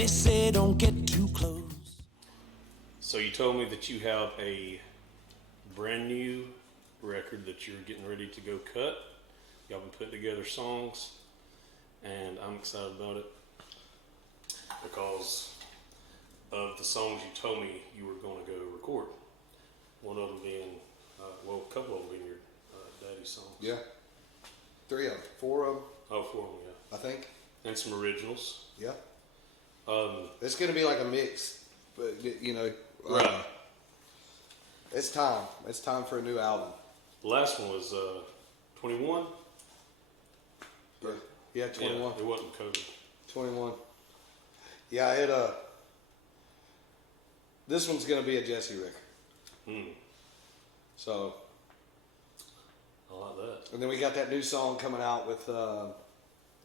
They say don't get too close. So you told me that you have a brand new record that you're getting ready to go cut. Y'all been putting together songs, and I'm excited about it because of the songs you told me you were going to go record. One of them being, a couple of them being your daddy's songs. Yeah. 3 of them. 4 of them. Oh, 4 of them, yeah. I think. And some originals. Yeah. It's going to be like a mix, but right. It's time. It's time for a new album. The last one was 21. Yeah, 21. Yeah, it wasn't COVID. 21. Yeah, this one's going to be a Jesse record. So. I like that. And then we got that new song coming out with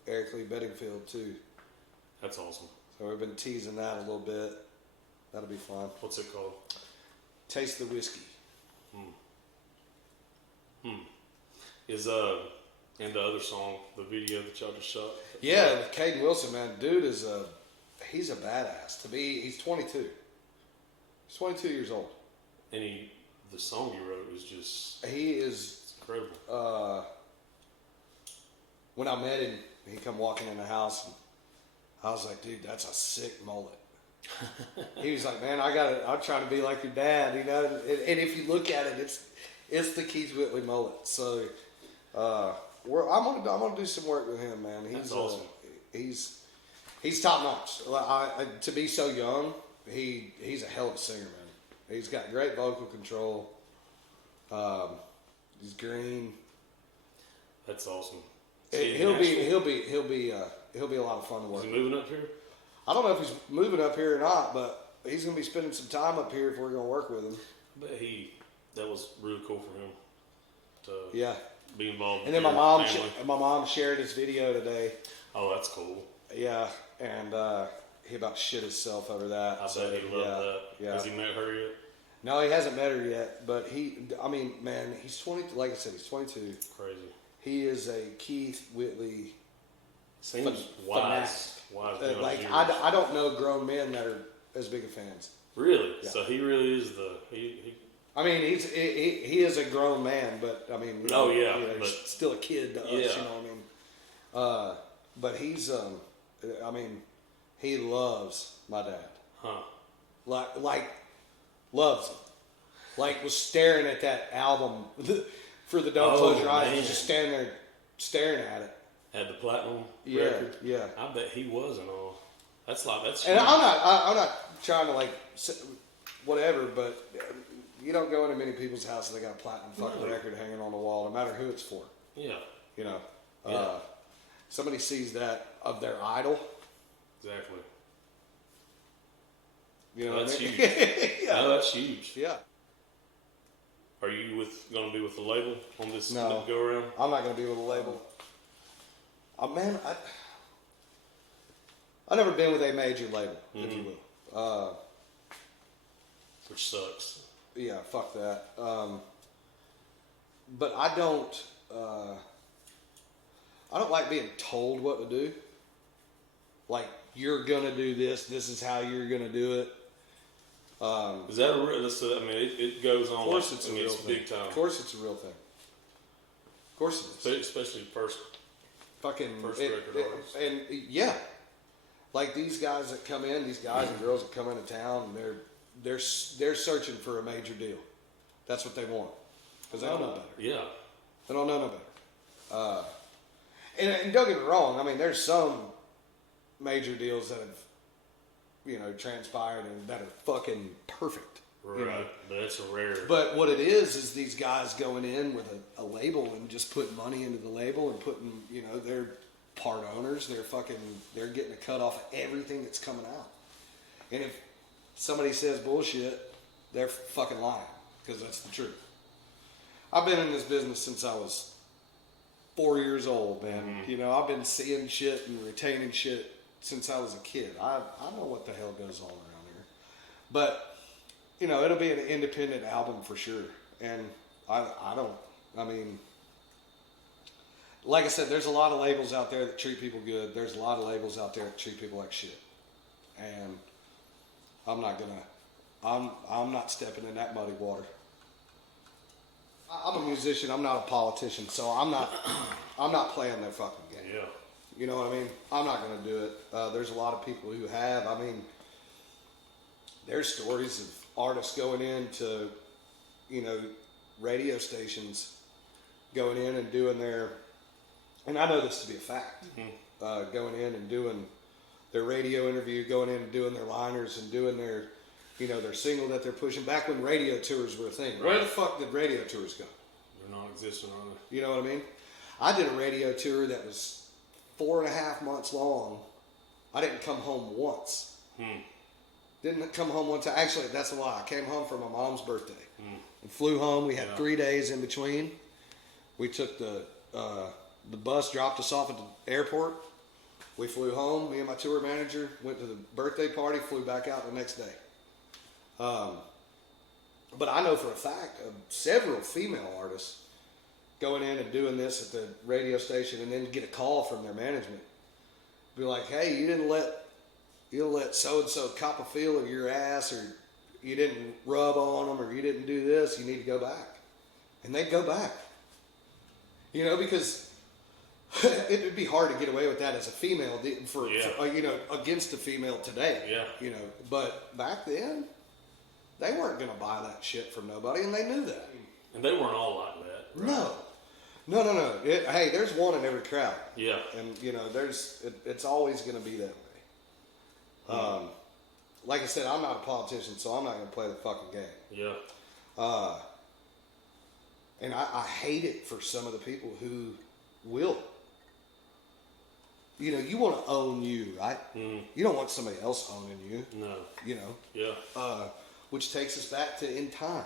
Eric Lee Bedingfield too. That's awesome. So we've been teasing that a little bit. That'll be fun. What's it called? Taste the Whiskey. Is and the other song, the video that y'all just shot? Yeah, Caden Wilson, man, dude he's a badass. He's 22. He's 22 years old. And the song you wrote is just... He is... It's incredible. When I met him, he come walking in the house, and I was like, dude, that's a sick mullet. He was like, man, I'm trying to be like your dad, And if you look at it, it's the Keith Whitley mullet. So, I'm gonna do some work with him, man. That's awesome. He's top notch. To be so young, he's a hell of a singer, man. He's got great vocal control. He's green. That's awesome. He'll be a lot of fun to work. Is he moving up here? I don't know if he's moving up here or not, but he's going to be spending some time up here if we're going to work with him. But that was really cool for him to be involved. And then my mom shared his video today. Oh, that's cool. Yeah, and he about shit himself over that. I bet he loved that. Yeah. Has he met her yet? No, he hasn't met her yet, but man, he's 20. Like I said, he's 22. Crazy. He is a Keith Whitley. Seems wise. I don't know grown men that are as big of fans. Really? Yeah. So he really is I mean, he is a grown man, but I mean, but he's still a kid to us. Yeah. You know what I mean? But he's he loves my dad. Huh? Like loves him. Like was staring at that album for the Don't Close Your Eyes. He was just standing there staring at it. Had the platinum record. Yeah. I bet he was and all. That's And I'm not trying to whatever, but you don't go into many people's houses. They got a platinum fucking record hanging on the wall, no matter who it's for. Yeah. Somebody sees that of their idol. Exactly. That's huge. Yeah. No, that's huge. Yeah. Are you going to be with the label on this go around? I'm not going to be with the label. Man, I've never been with a major label, if you will. Which sucks. Yeah, fuck that. But I don't like being told what to do. Like, you're gonna do this. This is how you're gonna do it. Is that a real? It goes on. Of course, it's a real thing. Big time. Of course, it's a real thing. Of course, it is. Especially first record artists. And yeah, like these guys that come in, these guys and girls that come into town, and they're searching for a major deal. That's what they want because they don't know better. Yeah, they don't know no better. And don't get me wrong. I mean, there's some major deals that have transpired and that are fucking perfect. Right, but that's a rare. But what it is these guys going in with a label and just putting money into the label and putting, they're part owners. They're getting a cut off of everything that's coming out. And if somebody says bullshit, they're fucking lying because that's the truth. I've been in this business since I was 4 years old, man. Mm-hmm. I've been seeing shit and retaining shit since I was a kid. I know what the hell goes on around here. But it'll be an independent album for sure. And like I said, there's a lot of labels out there that treat people good. There's a lot of labels out there that treat people like shit. and I'm not stepping in that muddy water. I'm a musician. I'm not a politician, so I'm not playing their fucking game. Yeah. You know what I mean? I'm not going to do it. There's a lot of people who have. I mean, there's stories of artists going into, radio stations, going in and doing their, and I know this to be a fact, going in and doing their radio interview, going in and doing their liners and doing their, their single that they're pushing. Back when radio tours were a thing. Where the fuck did radio tours go? They're non-existent, aren't they? You know what I mean? I did a radio tour that was 4.5 months long. I didn't come home once. Didn't come home one time. Actually, that's a lie. I came home for my mom's birthday and flew home. We had 3 days in between. We took the bus, dropped us off at the airport. We flew home. Me and my tour manager went to the birthday party, flew back out the next day. But I know for a fact of several female artists going in and doing this at the radio station and then get a call from their management. Be like, hey, you didn't let so-and-so cop a feel of your ass, or you didn't rub on them, or you didn't do this, you need to go back. And they'd go back. Because it would be hard to get away with that as a female for against a female today. Yeah. But back then, they weren't going to buy that shit from nobody, and they knew that. And they weren't all like that. Right? No. Hey, there's one in every crowd. Yeah. And, it's always going to be that way. Like I said, I'm not a politician, so I'm not going to play the fucking game. Yeah. And I hate it for some of the people who will. You want to own you, right? You don't want somebody else owning you. No. Yeah. Which takes us back to in time.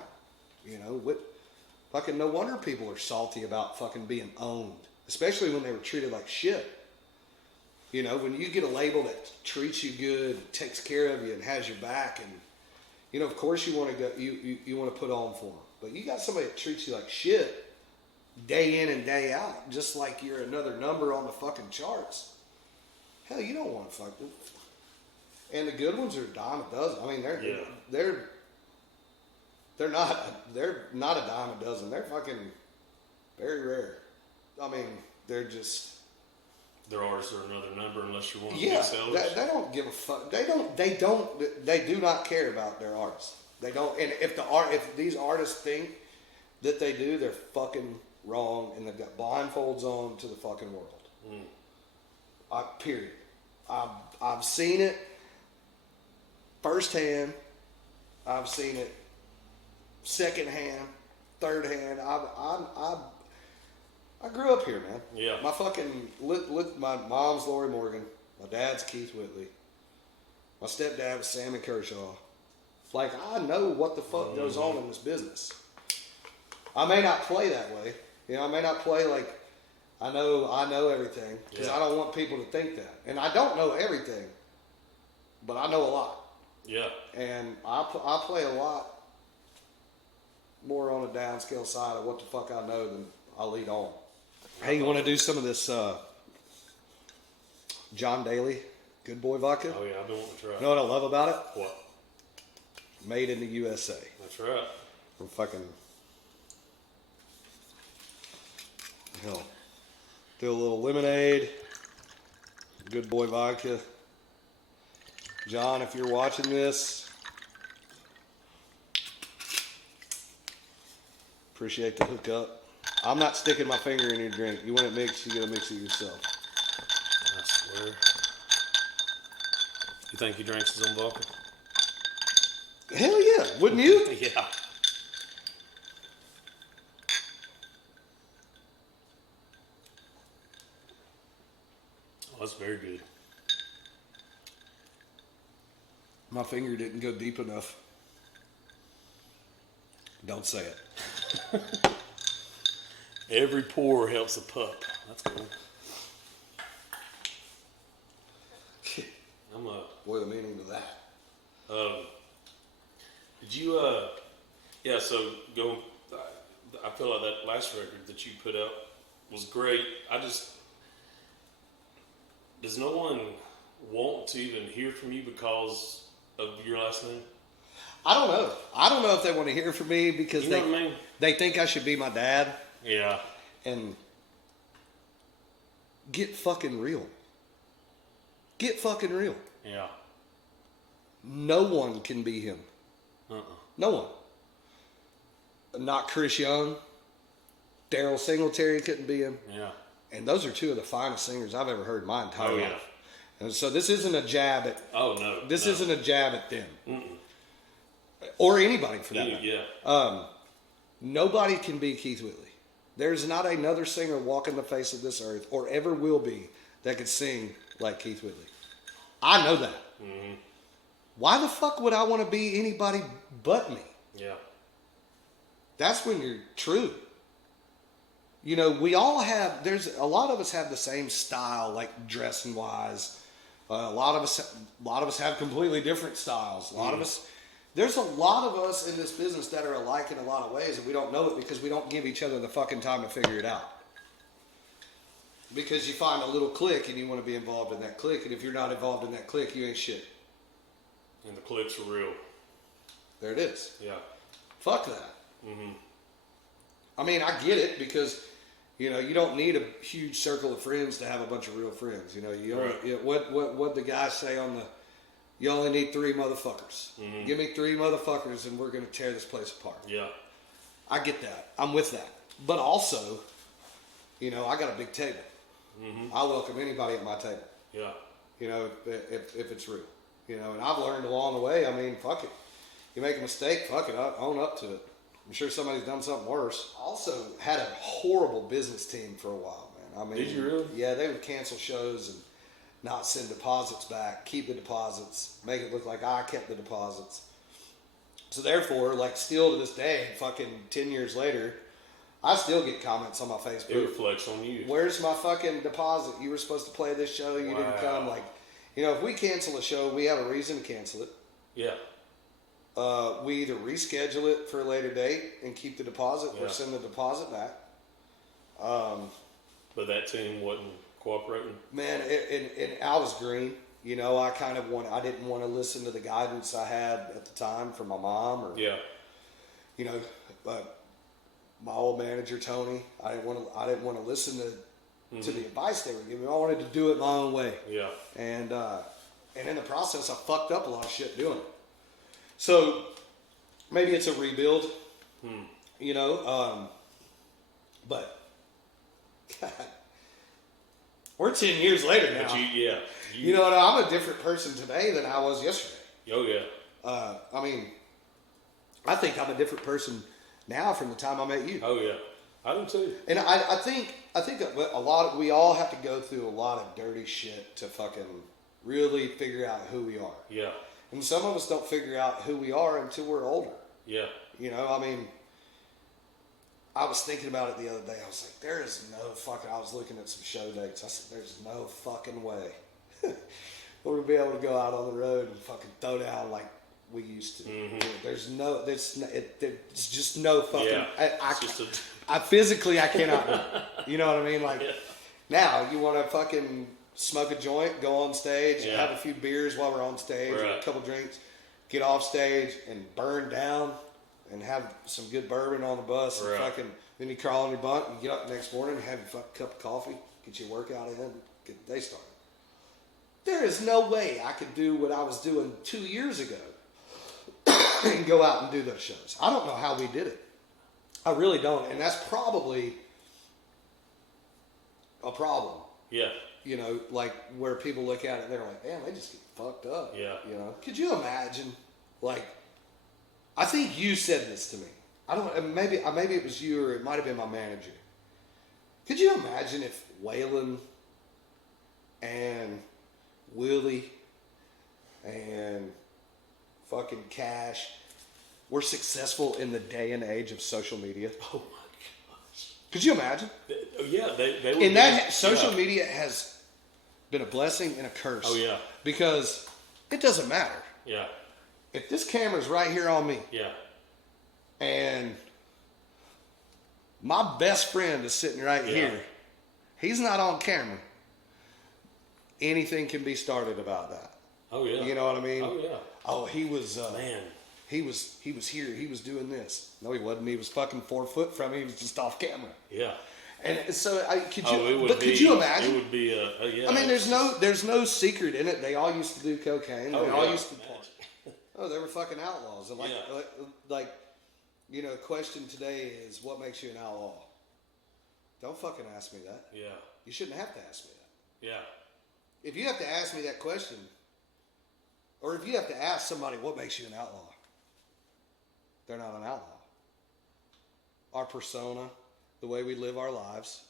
Fucking no wonder people are salty about fucking being owned, especially when they were treated like shit. When you get a label that treats you good, takes care of you, and has your back, and of course you want to go, you want to put on for them. But you got somebody that treats you like shit, day in and day out, just like you're another number on the fucking charts. Hell, you don't want to fuck them. And the good ones are a dime a dozen. I mean, they're not a dime a dozen. They're fucking very rare. I mean, they're just. Their artists are another number unless you're one of the big sellers. They don't give a fuck. They do not care about their artists. They don't. And if these artists think that they do, they're fucking wrong, and they've got blindfolds on to the fucking world. Period. I've seen it firsthand. I've seen it secondhand, thirdhand. I grew up here, man. Yeah. My fucking my mom's Lori Morgan. My dad's Keith Whitley. My stepdad was Sammy Kershaw. Like, I know what the fuck goes on in this business. I may not play that way. I may not play like I know everything, because I don't want people to think that. And I don't know everything, but I know a lot. Yeah. And I play a lot more on a downscale side of what the fuck I know than I lead on. Hey, you want to do some of this John Daly Good Boy Vodka? Oh, yeah, I've been wanting to try. You know what I love about it? What? Made in the USA. That's right. From fucking... Hell. Do a little lemonade. Good Boy Vodka. John, if you're watching this, appreciate the hookup. I'm not sticking my finger in your drink. You want it mixed, you gotta mix it yourself. I swear. You think he drinks his own vodka? Hell yeah, wouldn't you? Yeah. Oh, that's very good. My finger didn't go deep enough. Don't say it. Every pour helps a pup. That's cool. Boy, the meaning of that. Did you, yeah, so I feel like that last record that you put out was great. Does no one want to even hear from you because of your last name? I don't know. I don't know if they want to hear from me because You know what I mean? they think I should be my dad. Yeah. And get fucking real. Get fucking real. Yeah. No one can be him. No one. Not Chris Young. Daryl Singletary couldn't be him. Yeah. And those are two of the finest singers I've ever heard in my entire Oh, life. yeah. And so this isn't a jab at. Oh, no. This no. isn't a jab at them. Or anybody for that matter. Yeah. Nobody can be Keith Whitley. There's not another singer walking the face of this earth, or ever will be, that could sing like Keith Whitley. I know that. Mm-hmm. Why the fuck would I want to be anybody but me? Yeah. That's when you're true. You know, we all have, there's a lot of us have the same style, like dressing wise. A lot of us have completely different styles. A lot of us, there's a lot of us in this business that are alike in a lot of ways, and we don't know it because we don't give each other the fucking time to figure it out. Because you find a little clique and you want to be involved in that clique, and if you're not involved in that clique, you ain't shit. And the cliques are real. There it is. Yeah. Fuck that. Mm-hmm. I mean, I get it because, you know, you don't need a huge circle of friends to have a bunch of real friends. You know, you only, Right. what the guys say on the, you only need 3 motherfuckers. Mm-hmm. Give me 3 motherfuckers and we're going to tear this place apart. Yeah. I get that. I'm with that. But also, you know, I got a big table. Mm-hmm. I welcome anybody at my table. Yeah. You know, if it's real. You know, and I've learned along the way, I mean, fuck it. You make a mistake, fuck it, I own up to it. I'm sure somebody's done something worse. Also had a horrible business team for a while, man. I mean, Did you really? Yeah, they would cancel shows and not send deposits back, keep the deposits, make it look like I kept the deposits. So therefore, like still to this day, fucking 10 years later, I still get comments on my Facebook. It reflects on you. Where's my fucking deposit? You were supposed to play this show, you didn't come. Like, you know, if we cancel a show, we have a reason to cancel it. Yeah. We either reschedule it for a later date and keep the deposit or Yeah. send the deposit back. But that team wasn't cooperating. Man, and I was green. You know, I didn't want to listen to the guidance I had at the time from my mom or, Yeah. you know, my old manager, Tony. I didn't want to listen to the advice they were giving me. I wanted to do it my own way. Yeah. And in the process, I fucked up a lot of shit doing it. So maybe it's a rebuild, you know. But God, we're 10 years later now. But You know, I'm a different person today than I was yesterday. Oh yeah. I mean, I think I'm a different person now from the time I met you. Oh yeah. I do too. And I think we all have to go through a lot of dirty shit to fucking really figure out who we are. Yeah. And some of us don't figure out who we are until we're older. Yeah. You know, I mean, I was thinking about it the other day. I was like, there is no fucking, I was looking at some show dates. I said, there's no fucking way we're going to be able to go out on the road and fucking throw down like we used to. Mm-hmm. There's just no fucking, Yeah. I physically, I cannot do it. You know what I mean? Like, Yeah. now you want to fucking smoke a joint, go on stage, Yeah. have a few beers while we're on stage, or a Right. couple drinks, get off stage and burn down and have some good bourbon on the bus. And Right. fucking, then you crawl in your bunk and get up the next morning and have your fucking cup of coffee, get your workout in, get the day started. There is no way I could do what I was doing 2 years ago and go out and do those shows. I don't know how we did it. I really don't. And that's probably a problem. Yeah. You know, like where people look at it and they're like, damn, they just get fucked up. Yeah. You know, could you imagine? Like, I think you said this to me. I don't. Maybe it was you, or it might have been my manager. Could you imagine if Waylon and Willie and fucking Cash were successful in the day and age of social media? Oh my gosh. Could you imagine? Yeah. They would In that be- social yeah. media has been a blessing and a curse. Oh yeah. Because it doesn't matter. Yeah. If this camera's right here on me Yeah. and my best friend is sitting right Yeah. here, he's not on camera. anything can be started about that. Oh yeah. You know what I mean? Oh yeah. Oh, he was Man. He was here. He was doing this. No, he wasn't. He was fucking 4 foot from me. He was just off camera. Yeah. And so could Could you imagine? It would be yeah. I mean, there's no secret in it. They all used to do cocaine. They all used to party. Oh, they were fucking outlaws. And like, you know, question today is what makes you an outlaw? Don't fucking ask me that. Yeah. You shouldn't have to ask me that. Yeah. If you have to ask me that question, or if you have to ask somebody what makes you an outlaw, they're not an outlaw. Our persona, the way we live our lives,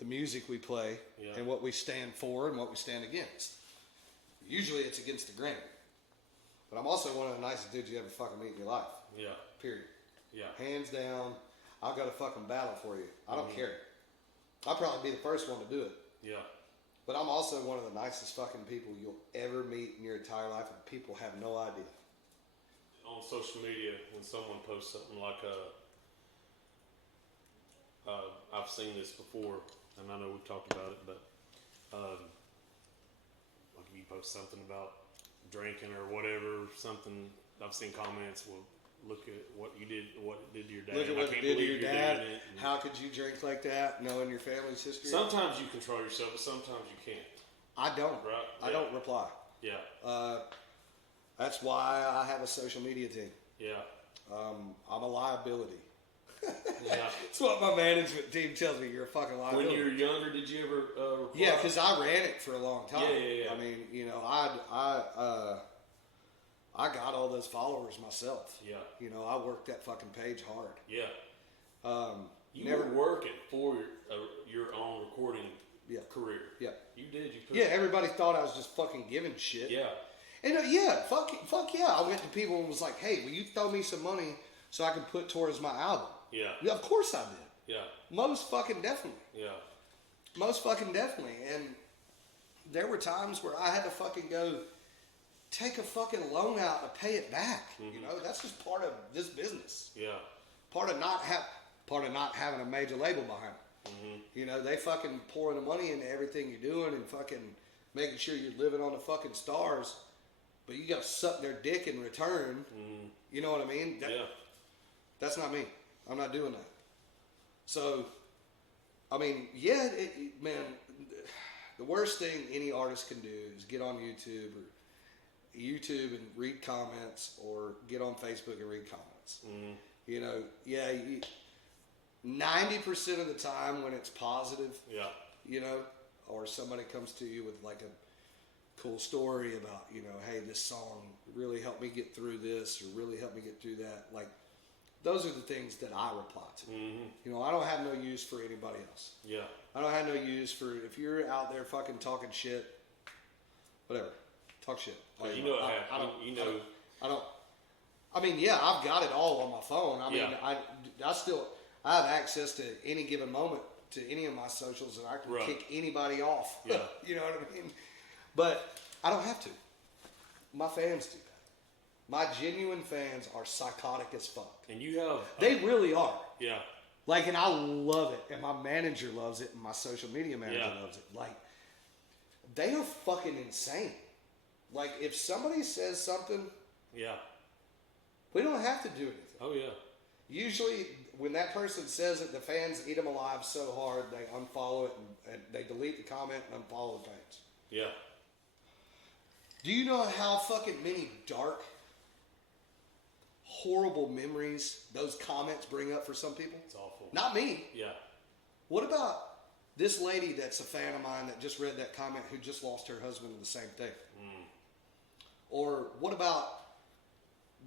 the music we play, and what we stand for and what we stand against. Usually it's against the grain. But I'm also one of the nicest dudes you ever fucking meet in your life. Yeah. Period. Yeah. Hands down, I'll go to fucking battle for you. I don't care. I'll probably be the first one to do it. Yeah. But I'm also one of the nicest fucking people you'll ever meet in your entire life, and people have no idea. On social media, when someone posts something like I've seen this before, and I know we've talked about it, but like if you post something about drinking or whatever, something, I've seen comments, well, look at what you did, what it did to your dad. Look at what I it can't did to believe your you're dad. doing it. How could you drink like that, knowing your family's history? Sometimes you control yourself, but sometimes you can't. I don't. Right? I don't reply. Yeah. That's why I have a social media team. Yeah. I'm a liability. Yeah. That's what my management team tells me. You're a fucking liability. When you were younger, did you ever reply? Yeah, because I ran it for a long time. Yeah. I mean, you know, I got all those followers myself. Yeah. You know, I worked that fucking page hard. Yeah. You never were working for your own recording career. Yeah. You did. You put Everybody thought I was just fucking giving shit. Yeah. And fuck yeah. I went to people and was like, hey, will you throw me some money so I can put towards my album? Yeah. Of course I did. Yeah. Most fucking definitely. Yeah. Most fucking definitely. And there were times where I had to fucking go take a fucking loan out to pay it back. You know, that's just part of this business. Yeah. Part of not having a major label behind it. You know, they fucking pouring the money into everything you're doing and fucking making sure you're living on the fucking stars, but you got to suck their dick in return. You know what I mean? That's not me. I'm not doing that. So, I mean, man, the worst thing any artist can do is get on YouTube and read comments, or get on Facebook and read comments. You know, 90% of the time when it's positive, you know, or somebody comes to you with like a cool story about, you know, hey, this song really helped me get through this, or really helped me get through that. Like, those are the things that I reply to. You know, I don't have no use for anybody else. Yeah. I don't have no use for, if you're out there fucking talking shit, whatever, talk shit. Well, you know what happened. I mean, yeah, I've got it all on my phone. I mean, I have access to any given moment to any of my socials, and I can kick anybody off. Yeah. You know what I mean? But I don't have to. My fans do that. My genuine fans are psychotic as fuck. And you have... They really are. Yeah. Like, and I love it. And my manager loves it. And my social media manager loves it. Like, they are fucking insane. Like, if somebody says something... Yeah. We don't have to do anything. Oh, yeah. Usually, when that person says it, the fans eat them alive so hard, they unfollow it and they delete the comment and unfollow the page. Yeah. Do you know how fucking many dark, horrible memories those comments bring up for some people? It's awful. Not me. Yeah. What about this lady that's a fan of mine that just read that comment who just lost her husband in the same thing? Or what about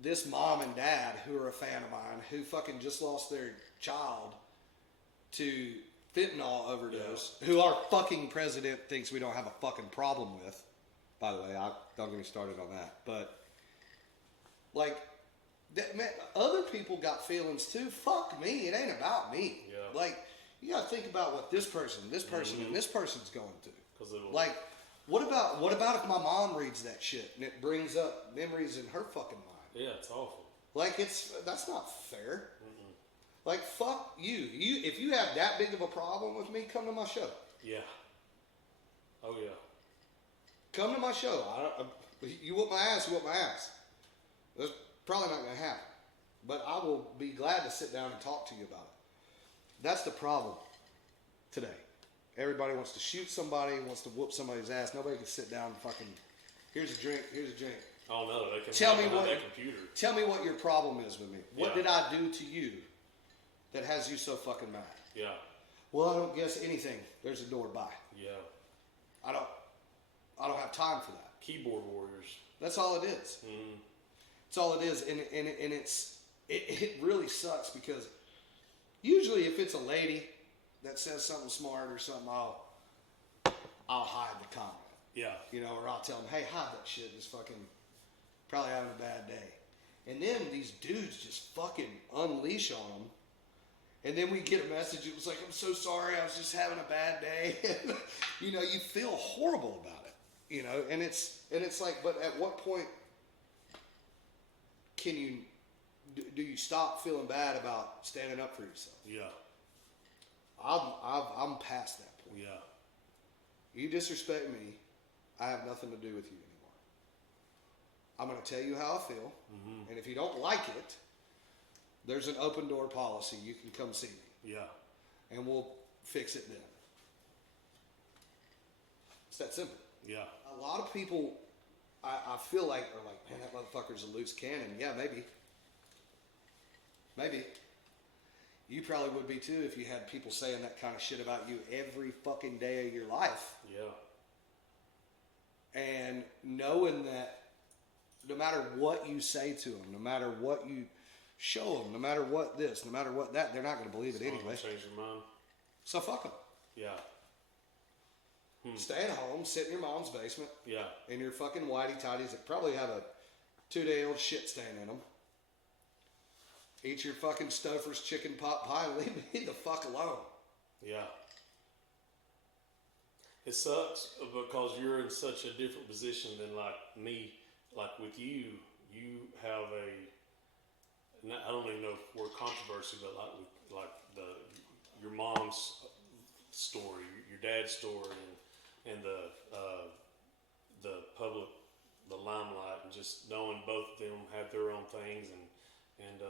this mom and dad who are a fan of mine who fucking just lost their child to fentanyl overdose, who our fucking president thinks we don't have a fucking problem with? By the way, don't get me started on that. But, like, man, other people got feelings too. Fuck me. It ain't about me. Yeah. Like, you got to think about what this person, and this person's going through. Like, what about if my mom reads that shit and it brings up memories in her fucking mind? Yeah, it's awful. Like, that's not fair. Like, fuck you. If you have that big of a problem with me, come to my show. Yeah. Oh, yeah. come to my show. You whoop my ass, you whoop my ass. That's probably not going to happen. But I will be glad to sit down and talk to you about it. That's the problem today. Everybody wants to shoot somebody, wants to whoop somebody's ass. Nobody can sit down and fucking, here's a drink. Oh no, they can Tell me behind what that computer. Tell me what your problem is with me. What Yeah. did I do to you that has you so fucking mad? Yeah, Well, I don't guess anything. There's a door. Bye. yeah. I don't have time for that. Keyboard warriors. That's all it is. Mm-hmm. That's all it is, and it really sucks because usually if it's a lady that says something smart or something, I'll hide the comment. Yeah. You know, or I'll tell them, hey, hide that shit. Just fucking probably having a bad day. And then these dudes just fucking unleash on them. And then we get a message. It was like, I'm so sorry. I was just having a bad day. You know, you feel horrible about it. You know, and it's like, but at what point can you do you stop feeling bad about standing up for yourself? Yeah. I'm past that point. Yeah. You disrespect me, I have nothing to do with you anymore. I'm going to tell you how I feel, and if you don't like it, there's an open door policy. You can come see me, Yeah. and we'll fix it then. It's that simple. Yeah. A lot of people, I feel like, are like, man, that motherfucker's a loose cannon. Yeah, maybe. Maybe. You probably would be too if you had people saying that kind of shit about you every fucking day of your life. Yeah. And knowing that no matter what you say to them, no matter what you show them, no matter what this, no matter what that, they're not going to believe it anyway. Change your mind. So fuck them. Yeah. Stay at home, sit in your mom's basement, Yeah. in your fucking whitey tighties that probably have a 2-day-old shit stain in them. Eat your fucking Stouffer's chicken pot pie and leave me the fuck alone. Yeah. It sucks because you're in such a different position than like me. Like with you, you have I don't even know if we're controversy, but like your mom's story, your dad's story, and the public, the limelight, and just knowing both of them have their own things, and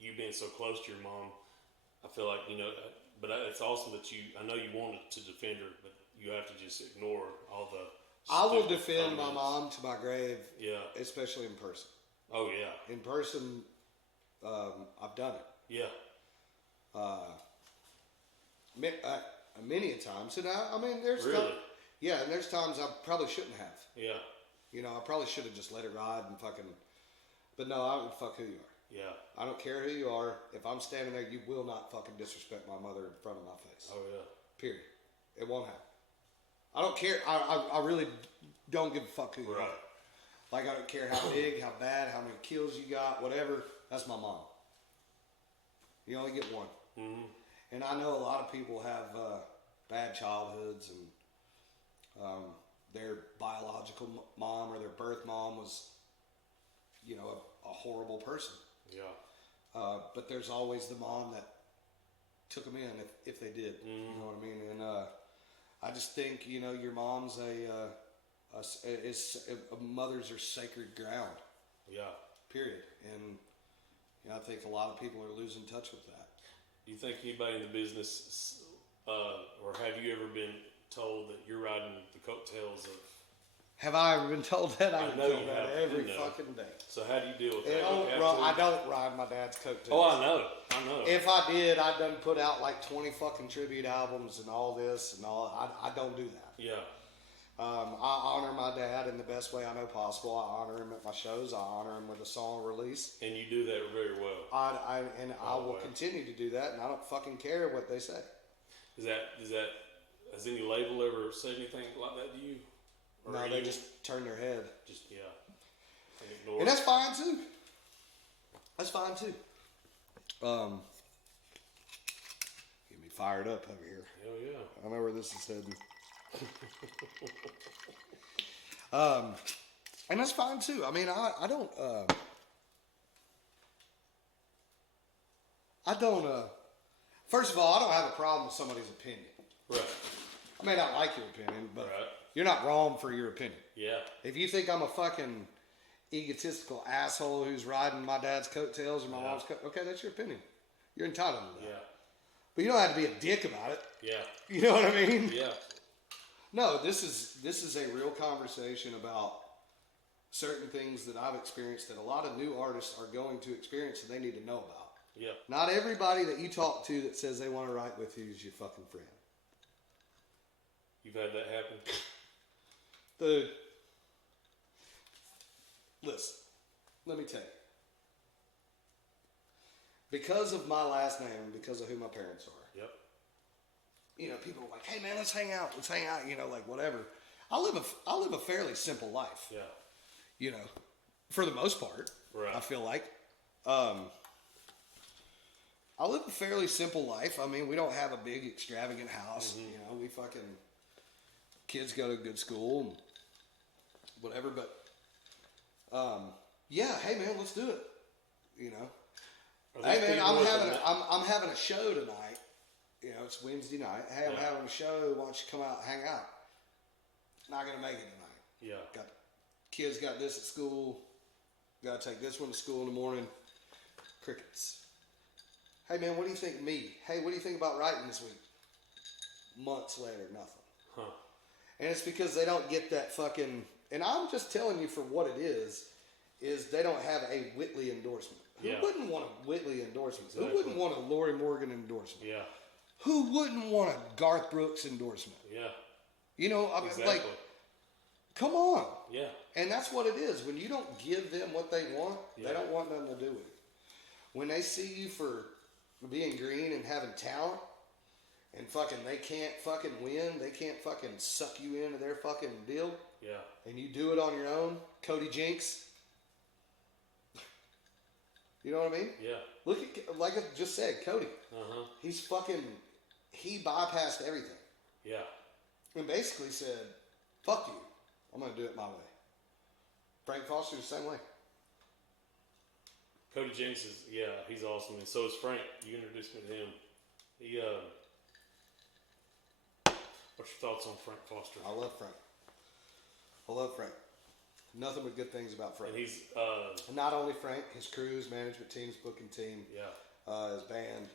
you being so close to your mom, I feel like, you know, but it's awesome that I know you wanted to defend her, but you have to just ignore all the. I will defend my mom to my grave. Yeah. Especially in person. Oh yeah. In person, I've done it. Yeah. Many a times, and I mean, there's Really? Yeah, and there's times I probably shouldn't have. Yeah. You know, I probably should have just let it ride and fucking. But no, I don't fuck who you are. Yeah. I don't care who you are. If I'm standing there, you will not fucking disrespect my mother in front of my face. Oh yeah. Period. It won't happen. I don't care. I really don't give a fuck who you are. Like, I don't care how big, how bad, how many kills you got, whatever. That's my mom. You only get one. Mm-hmm. And I know a lot of people have bad childhoods, and their biological mom or their birth mom was, you know, a horrible person. Yeah. But there's always the mom that took them in if they did. Mm-hmm. You know what I mean? And I just think, you know, your mom's mothers are sacred ground. Yeah. Period. And you know, I think a lot of people are losing touch with that. Do you think anybody in the business, or have you ever been told that you're riding the coattails of? Have I ever been told that? I I get know told you that have. every You know. fucking day. So how do you deal with that? I don't ride my dad's coattails. Oh, I know. If I did, I'd done put out like 20 fucking tribute albums and all this and all. I don't do that. Yeah. I honor my dad in the best way I know possible. I honor him at my shows. I honor him with a song release. And you do that very well. I will wow. continue to do that, and I don't fucking care what they say. Has any label ever said anything like that to you? Or No, they just turn their head. Just, yeah. And ignore And that's fine too. That's fine too. Get me fired up over here. Hell yeah. I know where this is heading. And that's fine too. I mean, I don't first of all, I don't have a problem with somebody's opinion. Right. I may not like your opinion, but Right. You're not wrong for your opinion. Yeah. If you think I'm a fucking egotistical asshole who's riding my dad's coattails or my mom's okay, that's your opinion. You're entitled to that. Yeah. But you don't have to be a dick about it. Yeah. You know what I mean? Yeah. No, this is a real conversation about certain things that I've experienced that a lot of new artists are going to experience and they need to know about. Yeah. Not everybody that you talk to that says they want to write with you is your fucking friend. You've had that happen? Dude, listen, let me tell you. Because of my last name and because of who my parents are. Yep. You know, people are like, hey man, let's hang out, you know, like whatever. I live a fairly simple life. Yeah. You know, for the most part. Right. I feel like. I live a fairly simple life. I mean, we don't have a big extravagant house. You know, we fucking kids go to good school and whatever. But yeah, hey man, let's do it. You know, hey man, I'm having a show tonight. You know, it's Wednesday night. Hey, I'm having a show. Why don't you come out, hang out? Not gonna make it tonight. Yeah. Got kids got this at school. Got to take this one to school in the morning. Crickets. Hey man, what do you think of me? Hey, what do you think about writing this week? Months later, nothing. Huh. And it's because they don't get that fucking, and I'm just telling you for what it is they don't have a Whitley endorsement. Who wouldn't want a Whitley endorsement? Exactly. Who wouldn't want a Lori Morgan endorsement? Yeah. Who wouldn't want a Garth Brooks endorsement? Yeah. You know, I mean, Exactly. like, come on. Yeah. And that's what it is. When you don't give them what they want, Yeah. they don't want nothing to do with it. When they see you for being green and having talent, and fucking they can't fucking win, they can't fucking suck you into their fucking deal, Yeah. and you do it on your own, Cody Jinks. You know what I mean? Yeah. Look at, like I just said, Cody. He bypassed everything. Yeah. And basically said, fuck you, I'm going to do it my way. Frank Foster's the same way. Cody Jinks is, he's awesome. And so is Frank. You introduced me to him. He, what's your thoughts on Frank Foster? I love Frank. Nothing but good things about Frank. And he's, not only Frank, his crew, his management team, his booking team, his band,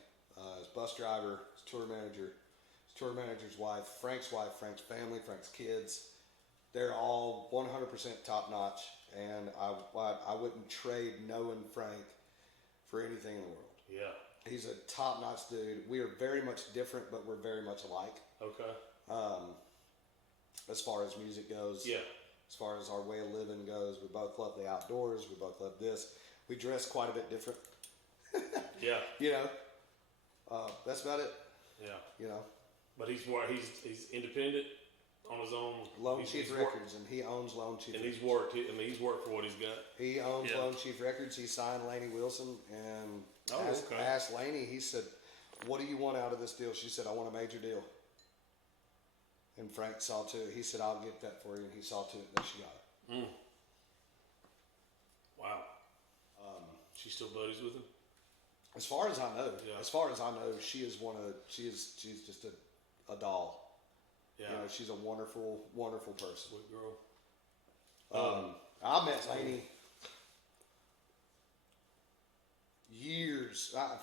his bus driver, his tour manager's wife, Frank's family, Frank's kids. They're all 100% top notch, and I wouldn't trade knowing Frank for anything in the world. Yeah. He's a top notch dude. We are very much different, but we're very much alike. Okay. As far as music goes. Yeah. As far as our way of living goes, we both love the outdoors. We both love this. We dress quite a bit different. Yeah. You know, that's about it. Yeah. You know, But he's independent on his own. Lone Chief Records, and he owns Lone Chief. And Records. he's worked for what he's got. He owns Lone Chief Records. He signed Lainey Wilson, and okay. asked Lainey. He said, "What do you want out of this deal?" She said, "I want a major deal." And Frank saw to it. He said, "I'll get that for you," and he saw to it that she got it. Wow. She still buddies with him? As far as I know, she is she's just a doll. Yeah. You know, she's a wonderful, wonderful person. Sweet girl. I met Lainey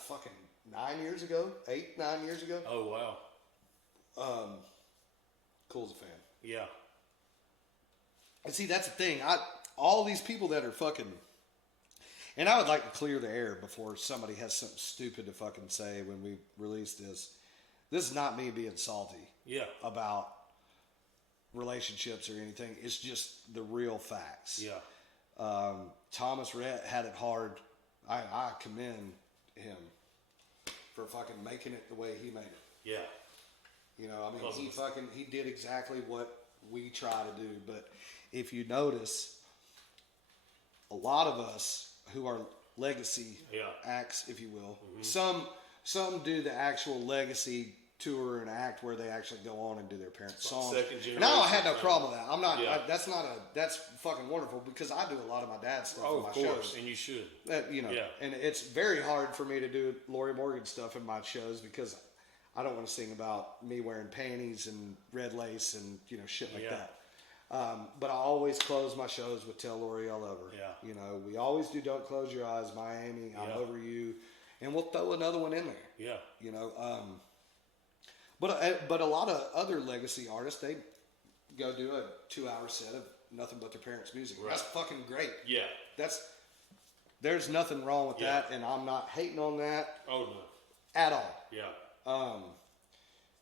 fucking 9 years ago, 9 years ago. Oh, wow. Cool as a fan. Yeah. And see, that's the thing. All these people that are fucking, and I would like to clear the air before somebody has something stupid to fucking say when we release this. This is not me being salty. Yeah. About relationships or anything. It's just the real facts. Yeah. Thomas Rhett had it hard. I commend him for fucking making it the way he made it. Yeah. You know, I mean, he did exactly what we try to do. But if you notice, a lot of us who are legacy acts, if you will, some do the actual legacy tour and act where they actually go on and do their parents' songs. And I had no problem with that. I'm not. Yeah. That's fucking wonderful because I do a lot of my dad's stuff Oh, in my of course, shows. and you should. You know, Yeah. and it's very hard for me to do Lori Morgan stuff in my shows because I don't want to sing about me wearing panties and red lace and shit like that. But I always close my shows with Tell L'Oreal Over. Yeah. You know, we always do Don't Close Your Eyes, Miami, I'm Yeah. Over You. And we'll throw another one in there. Yeah. You know, but a lot of other legacy artists, they go do a 2-hour set of nothing but their parents' music. Right. That's fucking great. Yeah. There's nothing wrong with Yeah. that, and I'm not hating on that Oh no. at all. Yeah.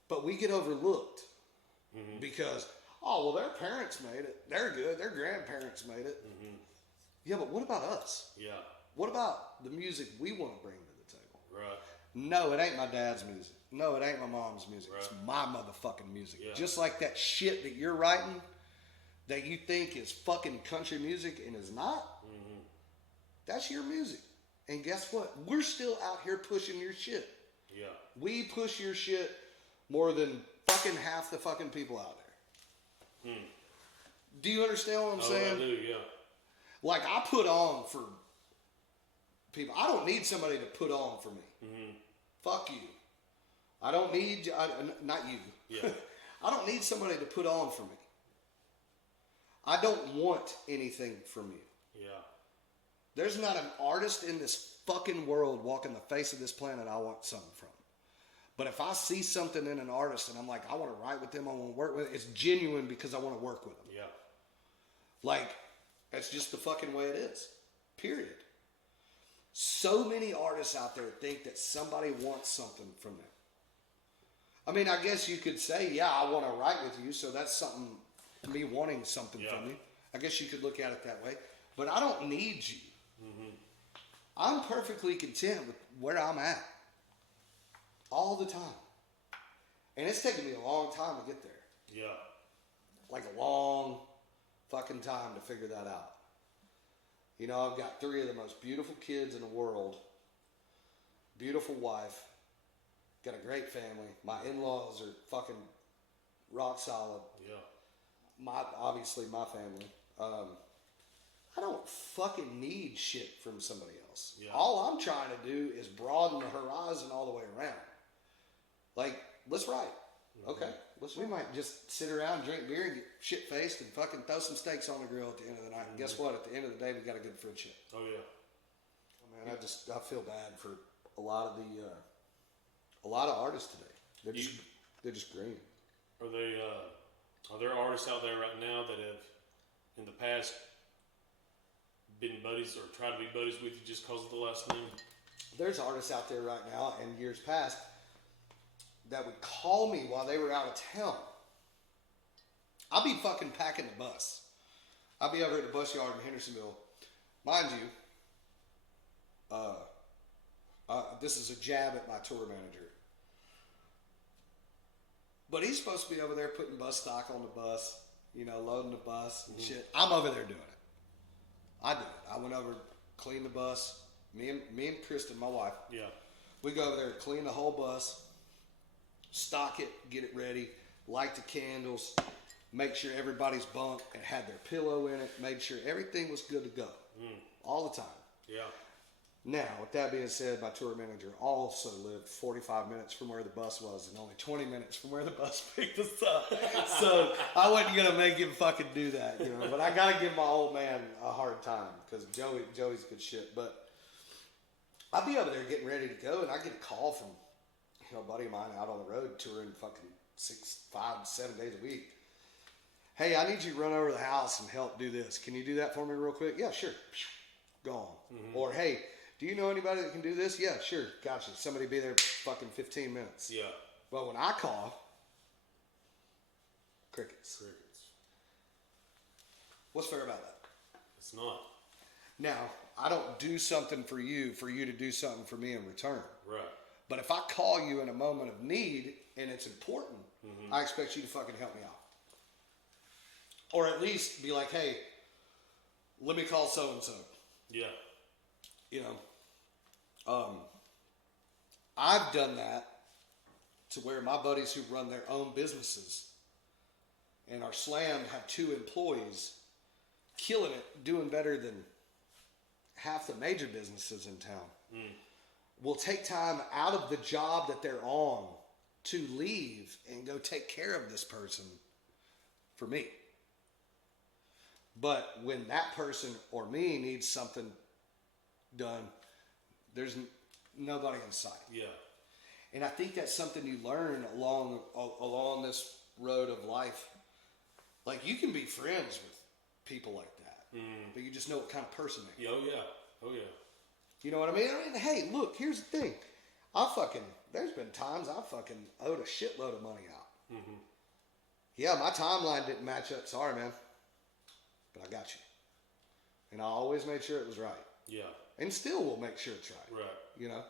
But we get overlooked because, oh, well, their parents made it. They're good. Their grandparents made it. Yeah, but what about us? Yeah. What about the music we want to bring to the table? Right. No, it ain't my dad's music. No, it ain't my mom's music. It's Right. my motherfucking music. Yeah. Just like that shit that you're writing that you think is fucking country music and is not. That's your music. And guess what? We're still out here pushing your shit. Yeah. We push your shit more than fucking half the fucking people out there. Do you understand what I'm saying? I do. Yeah. Like, I put on for people. I don't need somebody to put on for me. Fuck you. I don't need, not you. Yeah. I don't need somebody to put on for me. I don't want anything from you. Yeah. There's not an artist in this fucking world walking the face of this planet I want something from. But if I see something in an artist and I'm like, I want to write with them, I want to work with them, it's genuine because I want to work with them. Yeah. Like, that's just the fucking way it is. Period. So many artists out there think that somebody wants something from them. I mean, I guess you could say, yeah, I want to write with you, so that's something, me wanting something from you. I guess you could look at it that way. But I don't need you. I'm perfectly content with where I'm at. All the time. And it's taken me a long time to get there. Yeah. Like a long fucking time to figure that out. You know, I've got 3 of the most beautiful kids in the world. Beautiful wife. Got a great family. My in-laws are fucking rock solid. Yeah. Obviously my family. I don't fucking need shit from somebody else. Yeah. All I'm trying to do is broaden the horizon all the way around. Like, let's write. Okay. We might just sit around, drink beer, and get shit faced, and fucking throw some steaks on the grill at the end of the night. And guess what? At the end of the day, we got a good friendship. Oh yeah. I mean, I feel bad for a lot of artists today. They're just green. Are there artists out there right now that have, in the past, been buddies or tried to be buddies with you just because of the last name? There's artists out there right now and years past that would call me while they were out of town. I'll be fucking packing the bus. I'll be over at the bus yard in Hendersonville. Mind you, this is a jab at my tour manager. But he's supposed to be over there putting bus stock on the bus, you know, loading the bus and shit. I'm over there doing it. I do it. I went over, cleaned the bus. Me and Kristen, my wife. Yeah. We go over there, clean the whole bus, stock it, get it ready, light the candles, make sure everybody's bunk and had their pillow in it, made sure everything was good to go. All the time. Yeah. Now, with that being said, my tour manager also lived 45 minutes from where the bus was and only 20 minutes from where the bus picked us up. So I wasn't going to make him fucking do that, you know. But I got to give my old man a hard time because Joey's good shit. But I'll be over there getting ready to go, and I get a call from, you know, a buddy of mine out on the road touring fucking 6, 5, 7 days a week. Hey, I need you to run over to the house and help do this. Can you do that for me real quick? Yeah, sure. Gone. Or, hey, do you know anybody that can do this? Yeah, sure. Gotcha. Somebody be there fucking 15 minutes. Yeah. But when I call, crickets. What's fair about that? It's not. Now, I don't do something for you to do something for me in return. Right. But if I call you in a moment of need and it's important, I expect you to fucking help me out. Or at least be like, hey, let me call so-and-so. Yeah. You know, I've done that to where my buddies who run their own businesses and our slam have 2 employees killing it, doing better than half the major businesses in town. Will take time out of the job that they're on to leave and go take care of this person for me. But when that person or me needs something done, there's nobody in sight. Yeah. And I think that's something you learn along this road of life. Like, you can be friends with people like that, but you just know what kind of person they are. Oh yeah. Oh yeah. You know what I mean? Hey, look, here's the thing. There's been times I fucking owed a shitload of money out. Mm-hmm. Yeah, my timeline didn't match up. Sorry, man. But I got you. And I always made sure it was right. Yeah. And still will make sure it's right. Right. You know?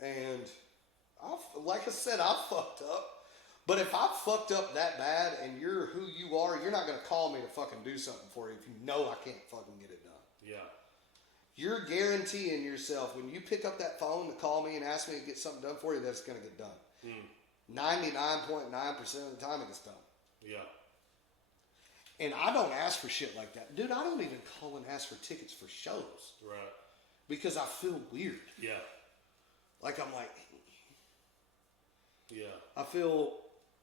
And like I said, I fucked up. But if I fucked up that bad and you're who you are, you're not going to call me to fucking do something for you if you know I can't fucking get it done. Yeah. You're guaranteeing yourself when you pick up that phone to call me and ask me to get something done for you, that's going to get done. 99.9% of the time it gets done. Yeah. And I don't ask for shit like that. Dude, I don't even call and ask for tickets for shows. Right. Because I feel weird. Yeah. Like, I'm like... Yeah. I feel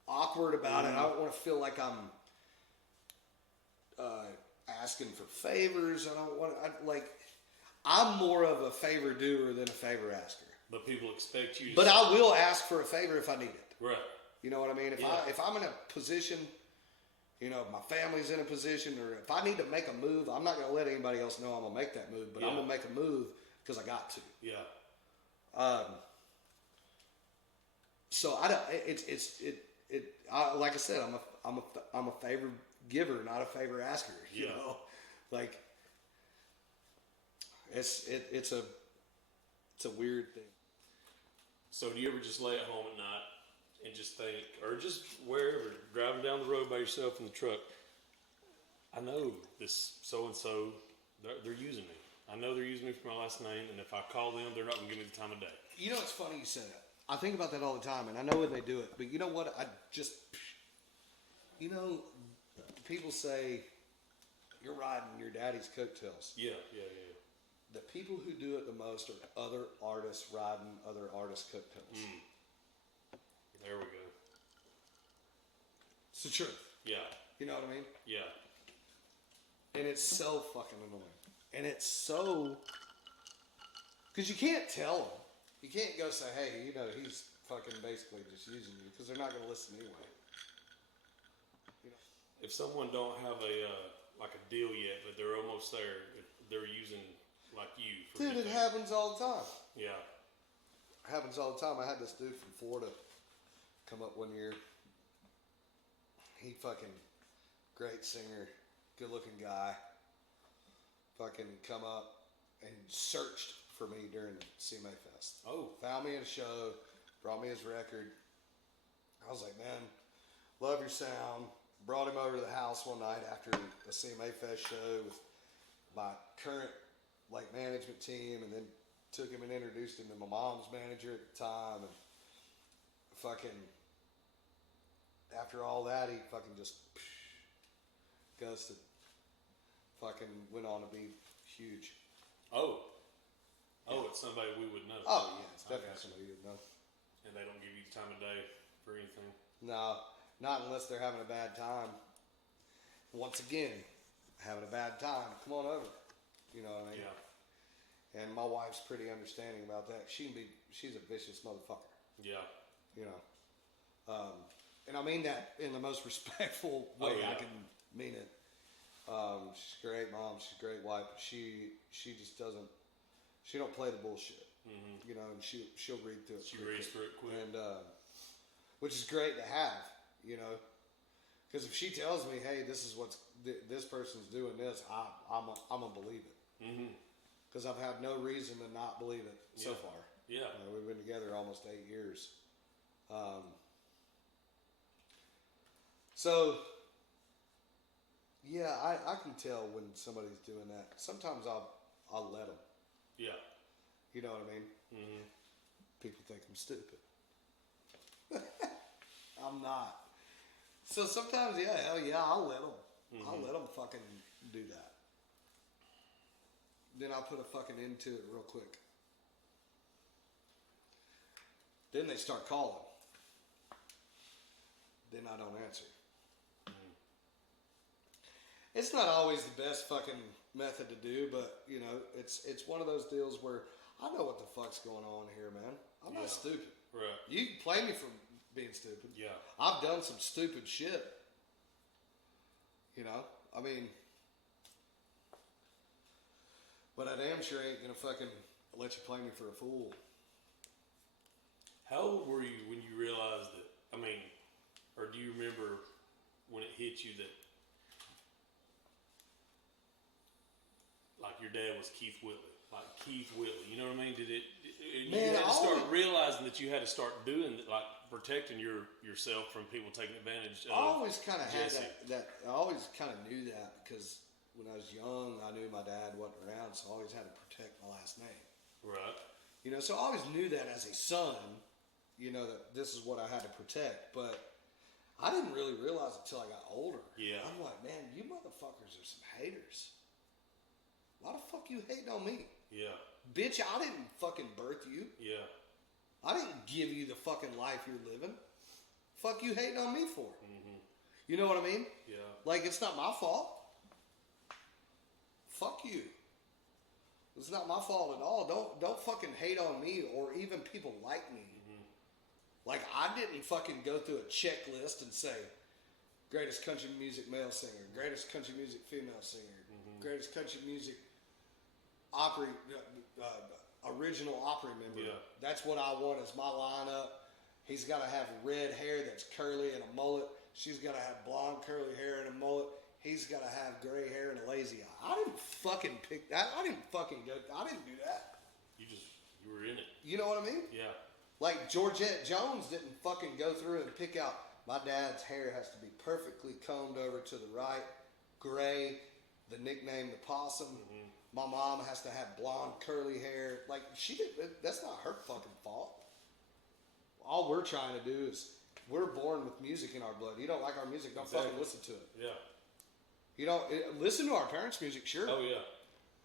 awkward about it. I don't want to feel like I'm asking for favors. I don't want to... I'm more of a favor doer than a favor asker. But people expect you to... But I will ask for a favor if I need it. Right. You know what I mean? If I'm in a position, you know, if my family's in a position, or if I need to make a move, I'm not going to let anybody else know I'm going to make that move, but I'm going to make a move because I got to. Yeah. So I don't. Like I said, I'm a favor giver, not a favor asker. You know, like it's a weird thing. So do you ever just lay at home at night and just think, or just wherever, driving down the road by yourself in the truck, I know this so-and-so, they're using me. I know they're using me for my last name, and if I call them, they're not going to give me the time of day. You know, it's funny you said that. I think about that all the time, and I know when they do it. But you know what? People say, you're riding your daddy's coattails. Yeah. The people who do it the most are other artists riding other artists' coattails. There we go. It's the truth. Yeah. You know what I mean? Yeah. And it's so fucking annoying. And it's so... Because you can't tell them. You can't go say, hey, you know, he's fucking basically just using you, because they're not going to listen anyway. You know? If someone don't have a deal yet, but they're almost there, if they're using like you. Dude, it happens all the time. Yeah. It happens all the time. I had this dude from Florida come up one year. He fucking great singer, good looking guy. Fucking come up and searched for me during the CMA Fest. Oh. Found me at a show, brought me his record. I was like, man, love your sound. Brought him over to the house one night after a CMA Fest show with my current management team, and then took him and introduced him to my mom's manager at the time, and fucking after all that, he fucking just ghosted. Fucking went on to be huge. Oh, it's somebody we would know. Oh yeah, it's definitely somebody you would know. And they don't give you the time of day for anything. No, not unless they're having a bad time. Once again, having a bad time, come on over. You know what I mean? Yeah. And my wife's pretty understanding about that. She's a vicious motherfucker. Yeah. You know. And I mean that in the most respectful way I can mean it. She's a great mom. She's a great wife. But she just doesn't. She don't play the bullshit. Mm-hmm. You know, and she'll read through it. She reads through it quick. And which is great to have. You know, because if she tells me, hey, this is this person's doing this, I'm gonna believe it. Mm-hmm. Because I've had no reason to not believe it so far. Yeah. We've been together almost 8 years. So, yeah, I can tell when somebody's doing that. Sometimes I'll let them. Yeah. You know what I mean? Mm-hmm. People think I'm stupid. I'm not. So sometimes, hell yeah, I'll let them. Mm-hmm. I'll let them fucking do that. Then I'll put a fucking end to it real quick. Then they start calling. Then I don't answer. It's not always the best fucking method to do, but you know, it's one of those deals where I know what the fuck's going on here, man. I'm not stupid. Right. You can play me for being stupid. Yeah. I've done some stupid shit. You know, I mean, but I damn sure ain't gonna fucking let you play me for a fool. How old were you when you realized that? I mean, or do you remember when it hit you that, like, your dad was Keith Whitley? Like Keith Whitley, you know what I mean? Did it? Man, you had to start realizing that you had to start doing that, like protecting yourself from people taking advantage of. I always kind of had Jesse. that. I always kind of knew that because when I was young, I knew my dad wasn't around, so I always had to protect my last name. Right. You know, so I always knew that as a son. You know that this is what I had to protect, but I didn't really realize it until I got older. Yeah. I'm like, man, you motherfuckers are some haters. Why the fuck you hating on me? Yeah. Bitch, I didn't fucking birth you. Yeah. I didn't give you the fucking life you're living. Fuck you hating on me for? Mm-hmm. You know what I mean? Yeah. Like, it's not my fault. Fuck you. It's not my fault at all. Don't fucking hate on me or even people like me. Mm-hmm. Like, I didn't fucking go through a checklist and say, greatest country music male singer, greatest country music female singer, greatest country music opera, original opera member. Yeah. That's what I want as my lineup. He's got to have red hair that's curly and a mullet. She's got to have blonde curly hair and a mullet. He's got to have gray hair and a lazy eye. I didn't fucking pick that. I didn't do that. You were in it. You know what I mean? Yeah. Like Georgette Jones didn't fucking go through and pick out, my dad's hair has to be perfectly combed over to the right, gray, the nickname the possum. Mm-hmm. My mom has to have blonde curly hair. Like, that's not her fucking fault. All we're trying to do is, we're born with music in our blood. You don't like our music, don't fucking listen to it. Yeah. You don't listen to our parents' music, sure. Oh yeah.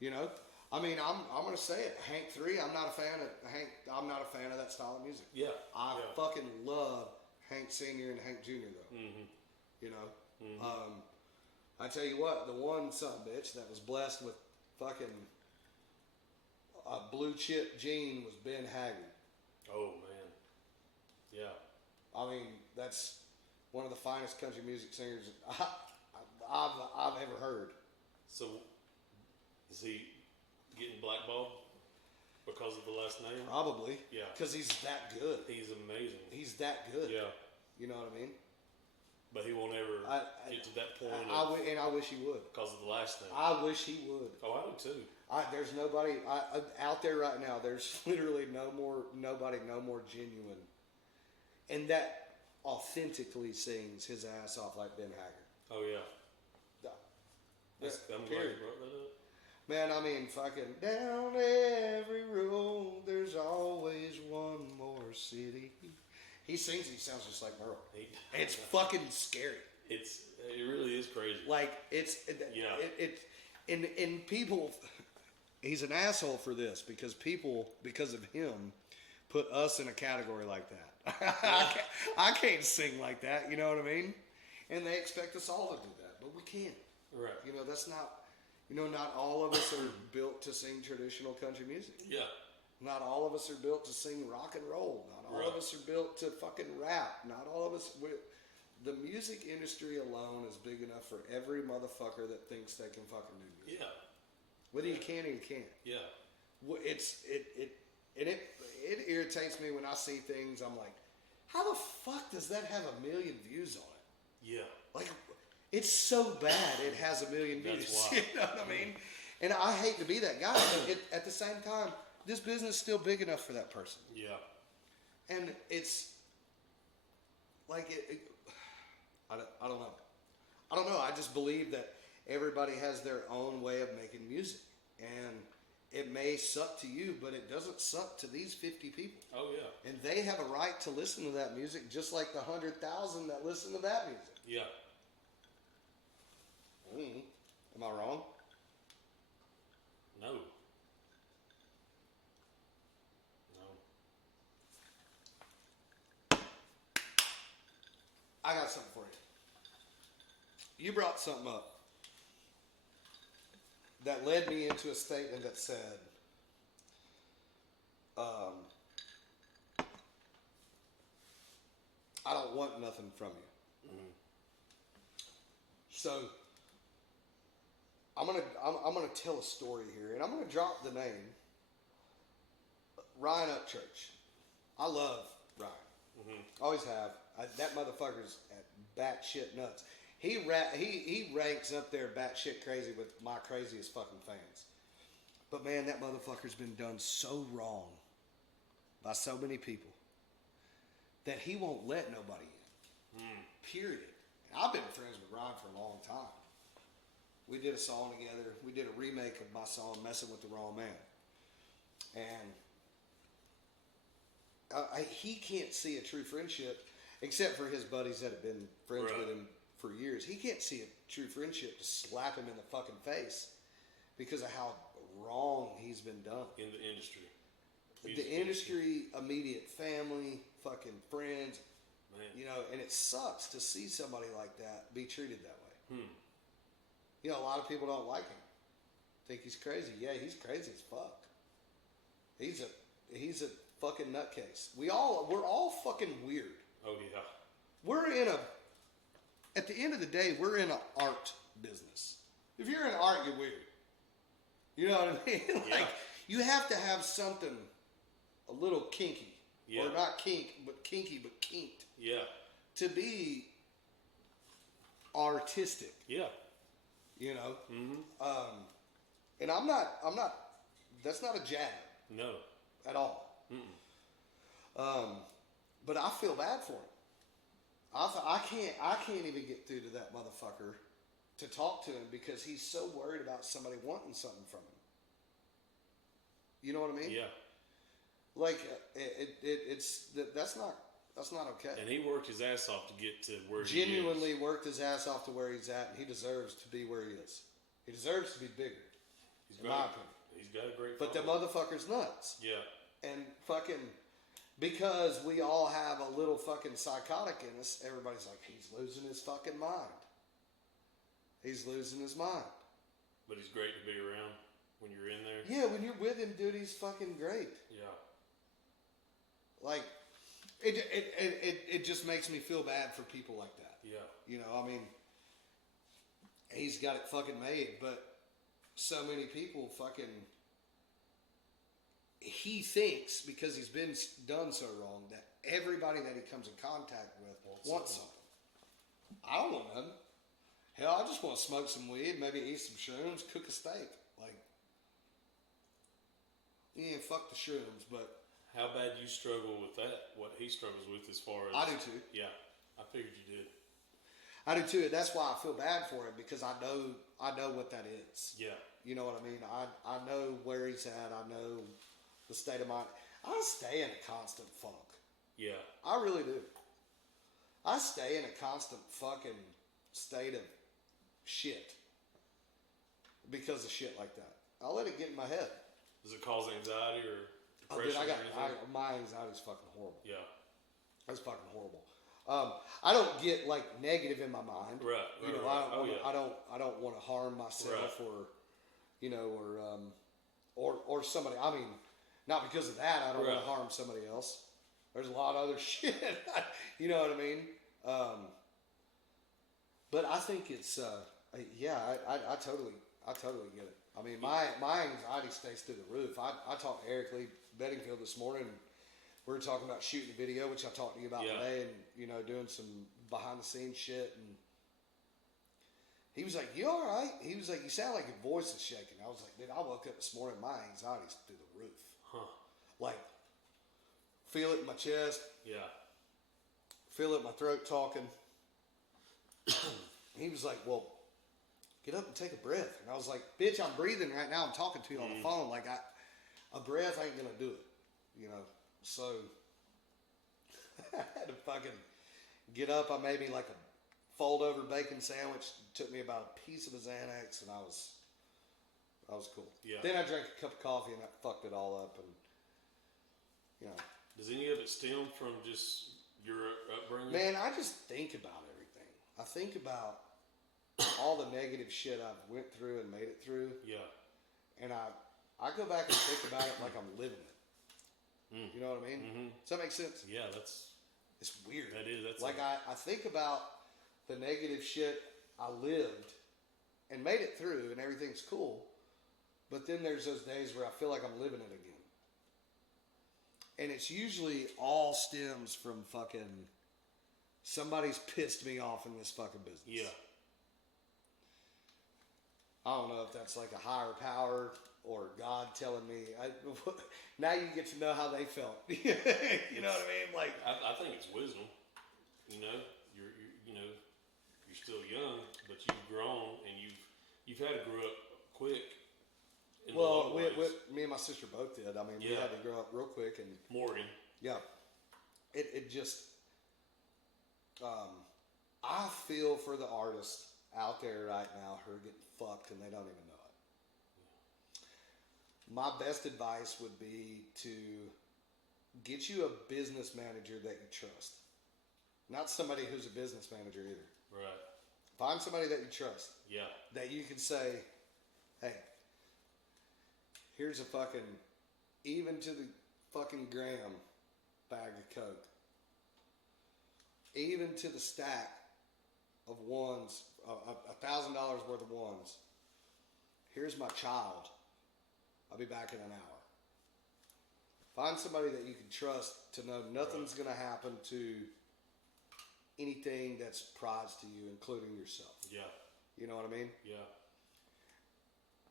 You know, I mean, I'm gonna say it. Hank 3, I'm not a fan of Hank. I'm not a fan of that style of music. Yeah. I fucking love Hank Senior and Hank Junior though. Mm-hmm. You know, Mm-hmm. I tell you what, the one son of a bitch that was blessed with fucking a blue chip gene was Ben Haggard. Oh man. Yeah. I mean, that's one of the finest country music singers I've ever heard. So, is he getting blackballed because of the last name? Probably. Yeah. Because he's that good. He's amazing. He's that good. Yeah. You know what I mean? But he won't ever get to that point. And I wish he would. Because of the last name. I wish he would. Oh, I do too. There's nobody out there right now. There's literally nobody more genuine, and that authentically sings his ass off like Ben Haggard. Oh yeah. Yeah, I'm glad period. you brought that up. Man, I mean, fucking down every road, there's always one more city. He sings. He sounds just like Merle. It's fucking scary. It really is crazy. Like Yeah. And people. He's an asshole for this because people, because of him, put us in a category like that. I can't sing like that, you know what I mean? And they expect us all to do that, but we can't. Right. You know, that's not, not all of us are built to sing traditional country music. Yeah. Not all of us are built to sing rock and roll. Not all of us are built to fucking rap. Not all of us. The music industry alone is big enough for every motherfucker that thinks they can fucking do music. Yeah. Whether you can or you can't. Yeah. It irritates me when I see things. I'm like, how the fuck does that have 1 million views on it? Yeah. Like, it's so bad it has 1 million views. That's why. You know what I mean? And I hate to be that guy, but at the same time, this business is still big enough for that person. Yeah. And it's like I don't know. I don't know. I just believe that everybody has their own way of making music, and it may suck to you, but it doesn't suck to these 50 people. Oh yeah. And they have a right to listen to that music, just like the 100,000 that listen to that music. Yeah. Am I wrong? No. I got something for you. You brought something up that led me into a statement that said, I don't want nothing from you. Mm-hmm. So I'm gonna tell a story here, and I'm gonna drop the name Ryan Upchurch. I love Ryan. Mm-hmm. Always have. That motherfucker's at batshit nuts. He ranks up there batshit crazy with my craziest fucking fans. But man, that motherfucker's been done so wrong by so many people that he won't let nobody in. Period. And I've been friends with Ryan for a long time. We did a song together. We did a remake of my song, Messing with the Wrong Man. And he can't see a true friendship, except for his buddies that have been friends with him for years. He can't see a true friendship to slap him in the fucking face because of how wrong he's been done. In the industry. The industry, immediate family, fucking friends. Man. You know, and it sucks to see somebody like that be treated that way. You know, a lot of people don't like him. Think he's crazy. Yeah, he's crazy as fuck. He's a fucking nutcase. We're all fucking weird. Oh yeah. At the end of the day, we're in an art business. If you're in art, you're weird. You know what I mean? Like, you have to have something a little kinky. Yeah. Or not kinky, but kinked. Yeah. To be artistic. Yeah. You know? Mm-hmm. And I'm not, that's not a jab. No. At all. Mm-mm. But I feel bad for him. I can't even get through to that motherfucker to talk to him because he's so worried about somebody wanting something from him. You know what I mean? Yeah. Like that's not okay. And he worked his ass off to get to where genuinely worked his ass off to where he's at, and he deserves to be where he is. He deserves to be bigger. In my opinion. He's got a great. But the motherfucker's nuts. Yeah. And fucking. Because we all have a little fucking psychotic in us, everybody's like, he's losing his fucking mind. He's losing his mind. But he's great to be around when you're in there. Yeah, when you're with him, dude, he's fucking great. Yeah. Like, it just makes me feel bad for people like that. Yeah. You know, I mean, he's got it fucking made, but so many people fucking... He thinks, because he's been done so wrong, that everybody that he comes in contact with wants something. I don't want nothing. Hell, I just want to smoke some weed, maybe eat some shrooms, cook a steak. Like, yeah, fuck the shrooms, but... How bad you struggle with that? What he struggles with as far as... I do too. Yeah, I figured you did. I do too, and that's why I feel bad for him, because I know what that is. Yeah. You know what I mean? I know where he's at, I know... the state of mind. I stay in a constant funk. Yeah. I really do. I stay in a constant fucking state of shit. Because of shit like that. I let it get in my head. Does it cause anxiety or depression? My anxiety's fucking horrible. Yeah. That's fucking horrible. I don't get like negative in my mind. Right. You know, I don't want to harm myself or, you know, or somebody. I mean, not because of that, I don't want to harm somebody else. There's a lot of other shit. You know what I mean? But I think it's, I totally get it. I mean, my anxiety stays through the roof. I talked to Eric Lee Bedingfield this morning. We were talking about shooting a video, which I talked to you about today, and, you know, doing some behind the scenes shit. And he was like, "You all right?" He was like, "You sound like your voice is shaking." I was like, "Dude, I woke up this morning, my anxiety's through the roof." Huh. Like, feel it in my chest. Yeah. Feel it in my throat talking. He was like, "Well, get up and take a breath." And I was like, "Bitch, I'm breathing right now. I'm talking to you on the phone. Like, a breath ain't gonna do it." You know? So, I had to fucking get up. I made me like a fold over bacon sandwich. It took me about a piece of a Xanax, and I was cool. Yeah. Then I drank a cup of coffee, and that fucked it all up. And, you know. Does any of it stem from just your upbringing? Man, I just think about everything. I think about all the negative shit I've went through and made it through. Yeah. And I go back and think about it like I'm living it. You know what I mean? Mm-hmm. Does that make sense? Yeah, that's It's weird. that is that's like I think about the negative shit I lived and made it through, and everything's cool. But then there's those days where I feel like I'm living it again. And it's usually all stems from fucking somebody's pissed me off in this fucking business. yeah. I don't know if that's like a higher power or God telling me. Now you get to know how they felt. You know what I mean? Like I think it's wisdom. You know, you're still young, but you've grown and you've had to grow up quick. Well, me and my sister both did. I mean, we Yeah. had to grow up real quick, and Morgan. yeah, it just. I feel for the artists out there right now who are getting fucked and they don't even know it. My best advice would be to get you a business manager that you trust. Not somebody who's a business manager either. Right. Find somebody that you trust. Yeah. That you can say, hey, here's a fucking, even to the fucking gram bag of Coke. Even to the stack of ones, $1,000 worth of ones. Here's my child. I'll be back in an hour. Find somebody that you can trust to know nothing's going to happen to anything that's prized to you, including yourself. Yeah. You know what I mean? Yeah.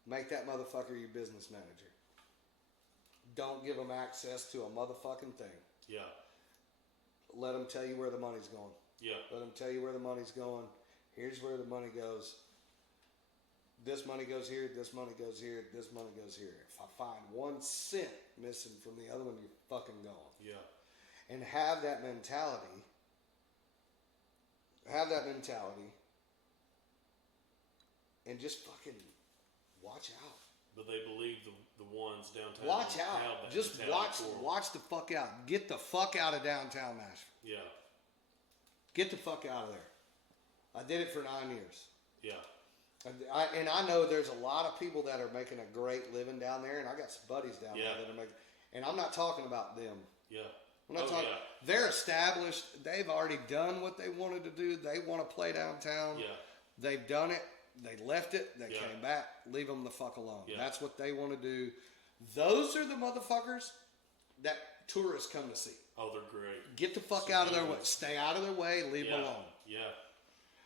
Make that motherfucker your business manager. Don't give them access to a motherfucking thing. Yeah. Let them tell you where the money's going. Yeah. Let them tell you where the money's going. Here's where the money goes. This money goes here, this money goes here, this money goes here. If I find 1 cent missing from the other one, you're fucking gone. Yeah. And have that mentality. And just fucking watch out. But they believe the ones downtown. Watch have out. that Just mentality for 'em. watch the fuck out. Get the fuck out of downtown Nashville. Yeah. Get the fuck out of there. I did it for 9 years. Yeah. And I know there's a lot of people that are making a great living down there, and I got some buddies down there that are making. And I'm not talking about them. Yeah. I'm not talking. Yeah. They're established. They've already done what they wanted to do. They want to play downtown. Yeah. They've done it. They left it. They Yeah. came back. Leave them the fuck alone. Yeah. That's what they want to do. Those are the motherfuckers that tourists come to see. Oh, they're great. Get the fuck out of their way. Stay out of their way. Leave them Yeah. alone. Yeah.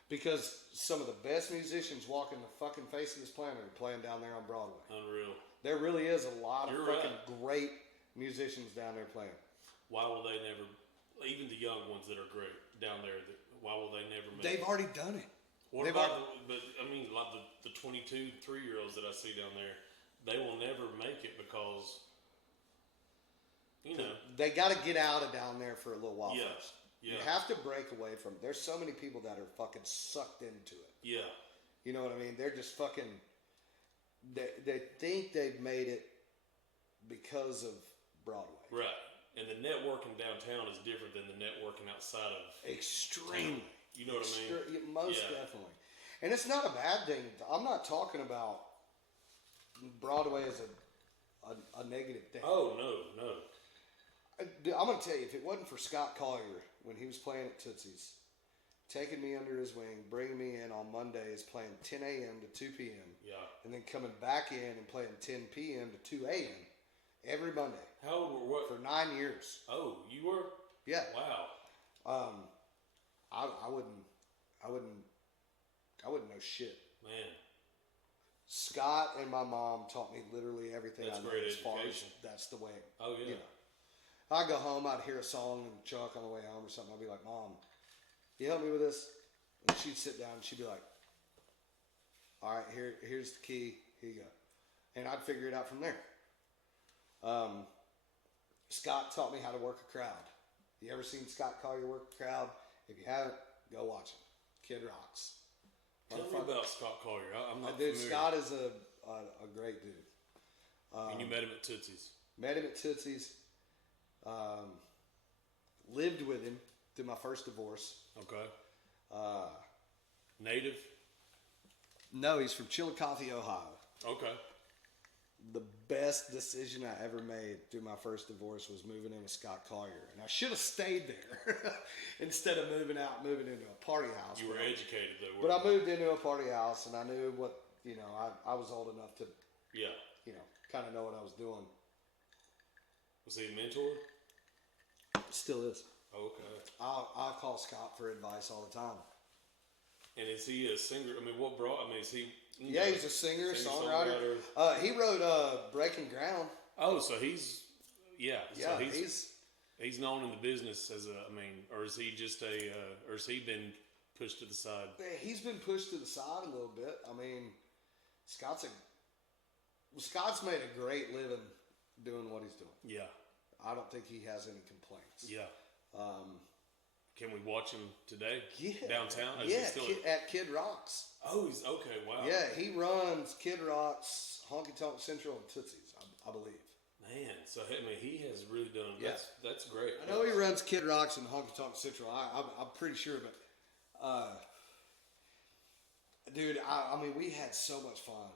Because some of the best musicians walking the fucking face of this planet are playing down there on Broadway. Unreal. There really is a lot of You're fucking right. great musicians down there playing. Why will they never? Even the young ones that are great down there. Why will they never make? They've already done it. What they've about but I mean, like the 22, 3-year-olds that I see down there, they will never make it because, you know. They got to get out of down there for a little while Yeah. first. Yeah. You have to break away from it. There's so many people that are fucking sucked into it. Yeah. You know what I mean? They're just fucking. They think they've made it because of Broadway. Right. And the networking downtown is different than the networking outside of. Extremely. You know what I mean? Most Yeah. definitely. And it's not a bad thing. I'm not talking about Broadway as a negative thing. Oh no. I'm going to tell you, if it wasn't for Scott Collier when he was playing at Tootsie's, taking me under his wing, bringing me in on Mondays, playing 10 a.m. to 2 p.m., Yeah. and then coming back in and playing 10 p.m. to 2 a.m. every Monday How old were what? for 9 years. Oh, you were? Yeah. Wow. I wouldn't know shit. Man. Scott and my mom taught me literally everything That's I know great as far as education. that's the way. Oh, yeah. You know. I'd go home, I'd hear a song in the truck on the way home or something. I'd be like, Mom, you help me with this? And she'd sit down and she'd be like, all right, here's the key. Here you go. And I'd figure it out from there. Scott taught me how to work a crowd. You ever seen Scott Collier work a crowd? If you haven't, go watch him. Kid rocks. Tell me about Scott Collier. I'm not Dude, familiar. Scott is a great dude. And you met him at Tootsie's. Met him at Tootsie's. Lived with him through my first divorce. Okay. Native? No, he's from Chillicothe, Ohio. Okay. The best decision I ever made through my first divorce was moving in with Scott Collier. And I should have stayed there instead of moving into a party house. You were educated, though. But I moved into a party house, and I knew what, I was old enough to, Yeah. kind of know what I was doing. Was he a mentor? Still is. Okay. I'll call Scott for advice all the time. And is he a singer? I mean, is he? Yeah, he's a singer, songwriter. He wrote Breaking Ground. Oh, so he's, yeah. Yeah, so he's known in the business as or is he just or has he been pushed to the side? He's been pushed to the side a little bit. I mean, Scott's made a great living doing what he's doing. Yeah. I don't think he has any complaints. Yeah. Can we watch him today? Yeah. Downtown? At Kid Rock's. Oh, he's okay. Wow. Yeah, he runs Kid Rock's, Honky Tonk Central, and Tootsie's, I believe. Man, so he has really done. Yeah. That's great. I know he runs Kid Rock's and Honky Tonk Central. I'm pretty sure, but dude, I mean, we had so much fun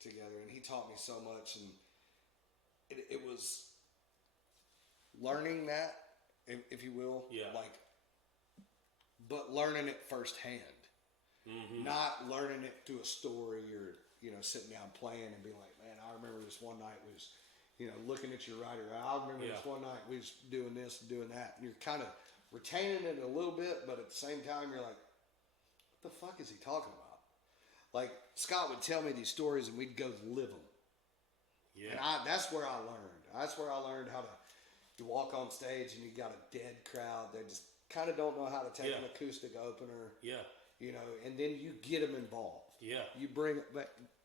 together, and he taught me so much, and it was learning that, if you will, yeah. But learning it firsthand, mm-hmm. not learning it through a story or sitting down playing and being like, man, I remember this one night we was looking at your right or I remember this one night we was doing this and doing that, and you're kind of retaining it a little bit, but at the same time you're like, what the fuck is he talking about? Like, Scott would tell me these stories and we'd go live them. Yeah. And that's where I learned. That's where I learned how to. You walk on stage and you got a dead crowd. They just kind of don't know how to take an acoustic opener. Yeah. And then you get them involved. Yeah. You bring them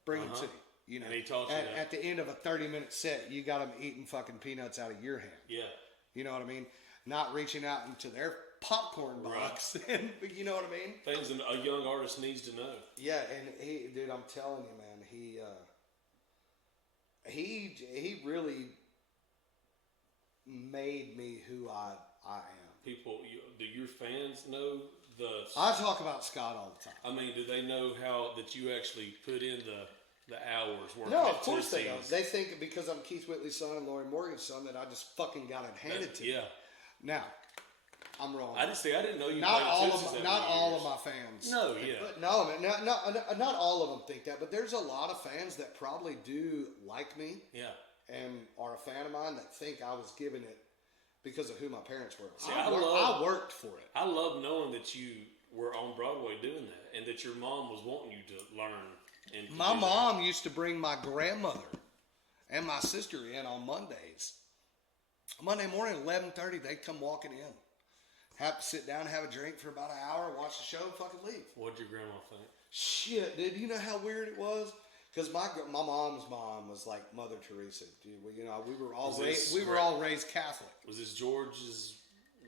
to you. And he taught you that. At the end of a 30-minute set, you got them eating fucking peanuts out of your hand. Yeah. You know what I mean? Not reaching out into their popcorn box. Right. You know what I mean? Things a young artist needs to know. Yeah, and dude, I'm telling you, man, he really made me who I am. People, do your fans know I talk about Scott all the time. I mean, do they know that you actually put in the hours working? No, of course they don't. They think because I'm Keith Whitley's son and Lori Morgan's son that I just fucking got it handed to me. Yeah. Now, I'm wrong. I didn't know you. Not all of my fans. No, yeah. But no, man, not all of them think that. But there's a lot of fans that probably do like me. Yeah. And are a fan of mine that think I was giving it because of who my parents were. See, I worked for it. I love knowing that you were on Broadway doing that, and that your mom was wanting you to learn. And my mom used to bring my grandmother and my sister in on Mondays. Monday morning, 11:30, they'd come walking in. Have to sit down and have a drink for about an hour, watch the show, and fucking leave. What'd your grandma think? Shit, dude, you know how weird it was? Because my mom's mom was like Mother Teresa. Dude, we were all raised Catholic. Was this George's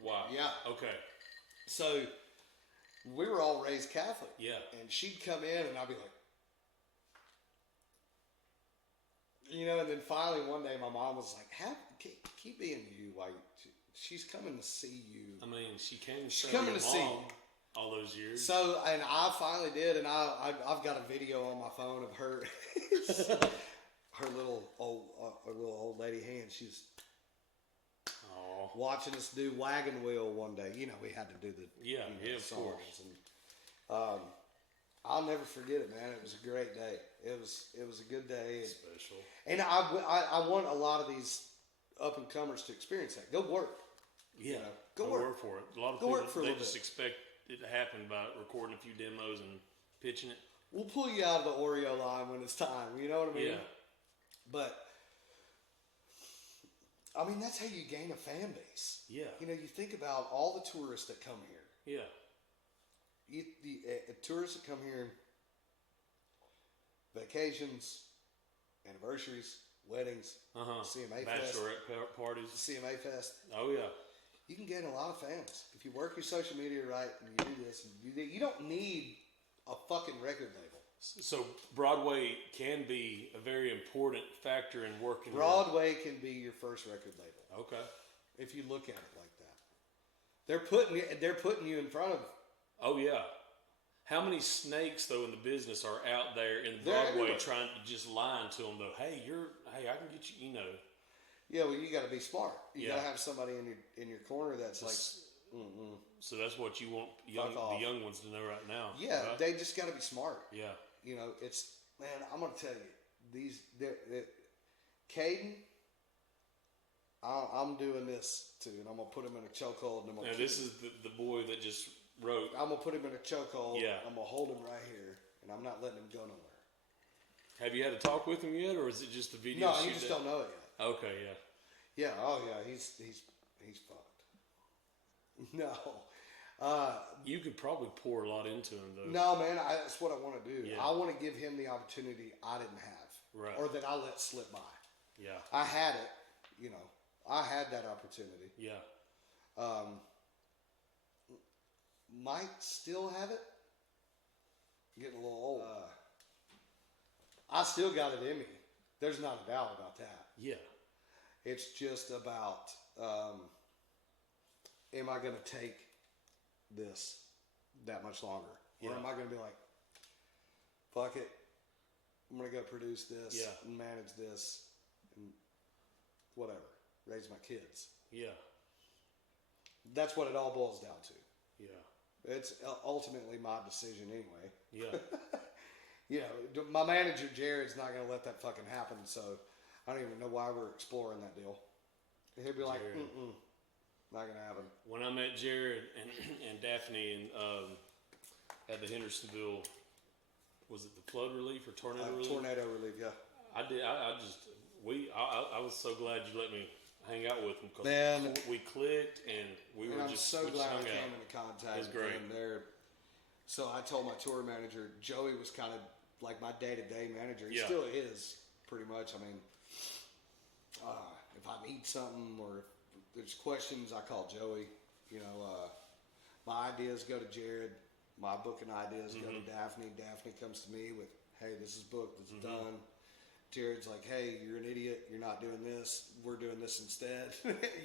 wife? Yeah. Okay. So we were all raised Catholic. Yeah. And she'd come in, and I'd be like, and then finally one day my mom was like, keep being you. Like, she's coming to see you. I mean, she's coming to see you. All those years. So, and I finally did, and I've got a video on my phone of her, her little old lady hand. She's watching us do Wagon Wheel one day. We had to do the of course. And I'll never forget it, man. It was a great day. It was a good day. Special. And I want a lot of these up and comers to experience that. Go work. Yeah. Go work for it. A lot of go people they just expect it to happen by recording a few demos and pitching it. We'll pull you out of the Oreo line when it's time. You know what I mean? Yeah. But I mean, that's how you gain a fan base. Yeah. You think about all the tourists that come here. Yeah. The tourists that come here, vacations, anniversaries, weddings, CMA Fest, bachelorette parties, CMA Fest. Oh yeah. You can gain a lot of fans if you work your social media right and you do this and you do that. You don't need a fucking record label. So Broadway can be a very important factor in working. Broadway can be your first record label. Okay. If you look at it like that, they're putting you in front of. Oh yeah. How many snakes though in the business are out there in They're Broadway everywhere. trying to just lying to them though? Hey, I can get you. Yeah, well, you got to be smart. You Yeah. got to have somebody in your corner that's like, So that's what you want Fuck the off. young ones to know right now. yeah, right? they just got to be smart. Yeah. You know, it's man. I'm gonna tell you, Caden. I'm doing this too, and I'm gonna put him in a chokehold. And Now this is the boy that just wrote. I'm gonna put him in a chokehold. Yeah. I'm gonna hold him right here, and I'm not letting him go nowhere. Have you had a talk with him yet, or is it just a video? No, shoot you just that- don't know it yet. Okay, yeah. Yeah. Oh yeah. He's fucked. No. You could probably pour a lot into him though. No, man. That's what I want to do. Yeah. I want to give him the opportunity I didn't have, Right. or that I let slip by. Yeah. I had it. You know, I had that opportunity. Yeah. Might still have it. Getting a little old. I still got it in me. There's not a doubt about that. Yeah. It's just about, am I going to take this that much longer? Or Yeah. am I going to be like, fuck it, I'm going to go produce this Yeah. and manage this and whatever, raise my kids. Yeah. That's what it all boils down to. Yeah. It's ultimately my decision anyway. Yeah. You know, my manager Jared's not going to let that fucking happen, so I don't even know why we're exploring that deal. He'll be like, Jared. not going to happen. When I met Jared and Daphne and at the Hendersonville, was it the flood relief or tornado relief? Tornado relief, yeah. I was so glad you let me hang out with them Man. because we clicked and we And were I'm just so we just glad I hung came out. into contact It was great. with them there. So I told my tour manager, Joey was kind of like my day-to-day manager. He Yeah. still is, pretty much. I mean, if I need something or if there's questions, I call Joey. You know, my ideas go to Jared. My booking ideas go to Daphne. Daphne comes to me with, hey, this is booked, this is done. Jared's like, hey, you're an idiot. You're not doing this. We're doing this instead.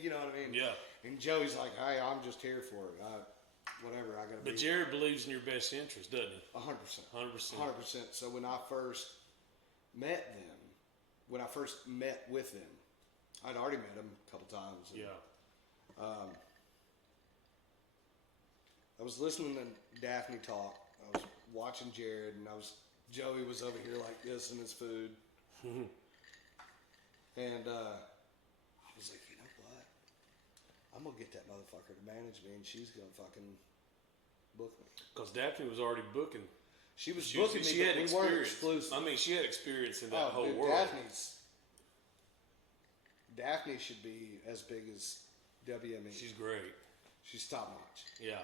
You know what I mean? Yeah. And Joey's like, hey, I'm just here for it. Whatever, I got to be. But Jared believes in your best interest, doesn't he? 100%. 100%. 100%. So when I first met them, when I first met with them, I'd already met them a couple times. And Yeah. I was listening to Daphne talk. I was watching Jared, and Joey was over here like this in his food. And I was like, you know what? I'm gonna get that motherfucker to manage me, and she's gonna fucking book me. Because Daphne was already booking. She was She booking me, had but we weren't experience. exclusive. I mean, she had experience in that whole dude, world. Daphne should be as big as WME. She's great. She's top notch. Yeah.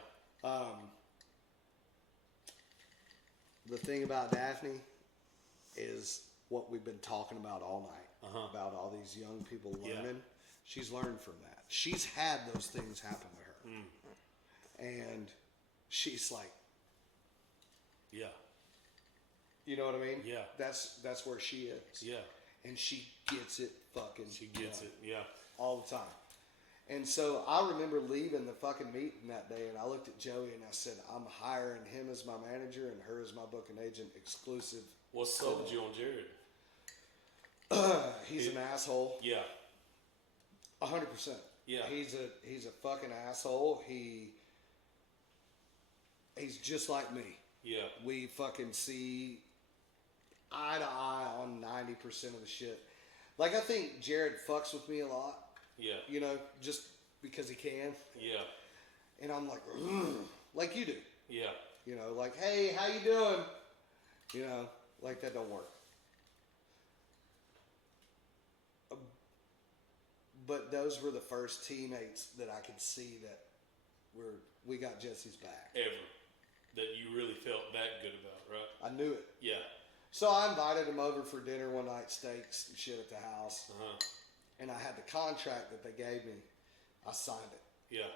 The thing about Daphne is what we've been talking about all night about all these young people learning. Yeah. She's learned from that. She's had those things happen to her, and she's like, Yeah. you know what I mean? Yeah. That's where she is. Yeah. And she gets it fucking. She gets done. it. Yeah. All the time. And so I remember leaving the fucking meeting that day, and I looked at Joey and I said, I'm hiring him as my manager and her as my booking agent exclusive. What sold you on Jared? He's an asshole. Yeah. 100%. Yeah. He's a fucking asshole. He's just like me. Yeah. We fucking see eye to eye on 90% of the shit. Like, I think Jared fucks with me a lot. Yeah. You know, just because he can. Yeah. And I'm like, ugh, like you do. Yeah. You know, like, hey, how you doing? You know, like that don't work. But those were the first teammates that I could see that we got Jesse's back. Ever. That you really felt that good about, right? I knew it. Yeah. So I invited him over for dinner one night, steaks and shit at the house. Uh-huh. And I had the contract that they gave me. I signed it Yeah.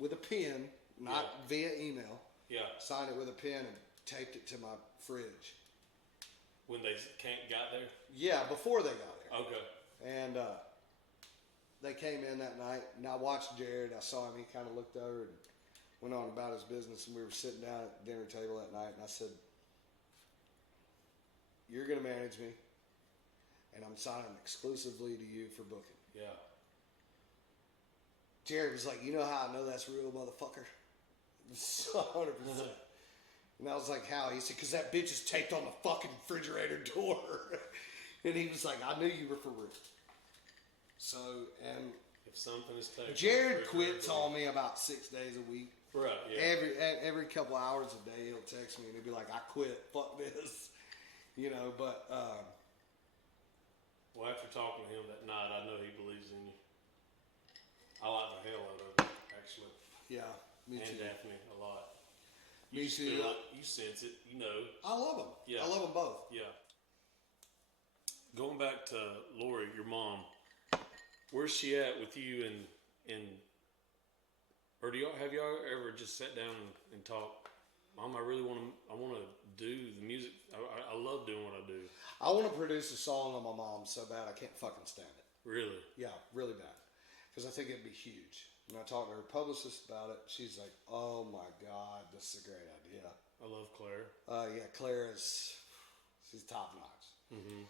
with a pen, not via email. Yeah. Signed it with a pen and taped it to my fridge. When they got there? Yeah, before they got there. Okay. And they came in that night, and I watched Jared. I saw him. He kind of looked over, and went on about his business, and we were sitting down at the dinner table that night, and I said, "You're going to manage me, and I'm signing exclusively to you for booking." Yeah. Jared was like, "You know how I know that's real, motherfucker?" 100%. And I was like, "How?" He said, "Because that bitch is taped on the fucking refrigerator door." And he was like, "I knew you were for real." So, and If something is taken, Jared quits on me about 6 days a week. Right. Yeah. Every couple hours a day, he'll text me and he'll be like, "I quit. Fuck this," But Well, after talking to him that night, I know he believes in you. I like the hell out of him, actually. yeah, me And too. Daphne a lot. Me You too. feel it. You sense it. You know. I love them. Yeah. I love them both. Yeah. Going back to Lori, your mom, where's she at with you or have y'all ever just sat down and talked? Mom, I want to do the music. I love doing what I do. I want to produce a song on my mom so bad I can't fucking stand it. Really? Yeah, really bad. Because I think it'd be huge. When I talked to her publicist about it, she's like, "Oh my God, this is a great idea." I love Claire. Yeah, Claire she's top notch. Mm-hmm.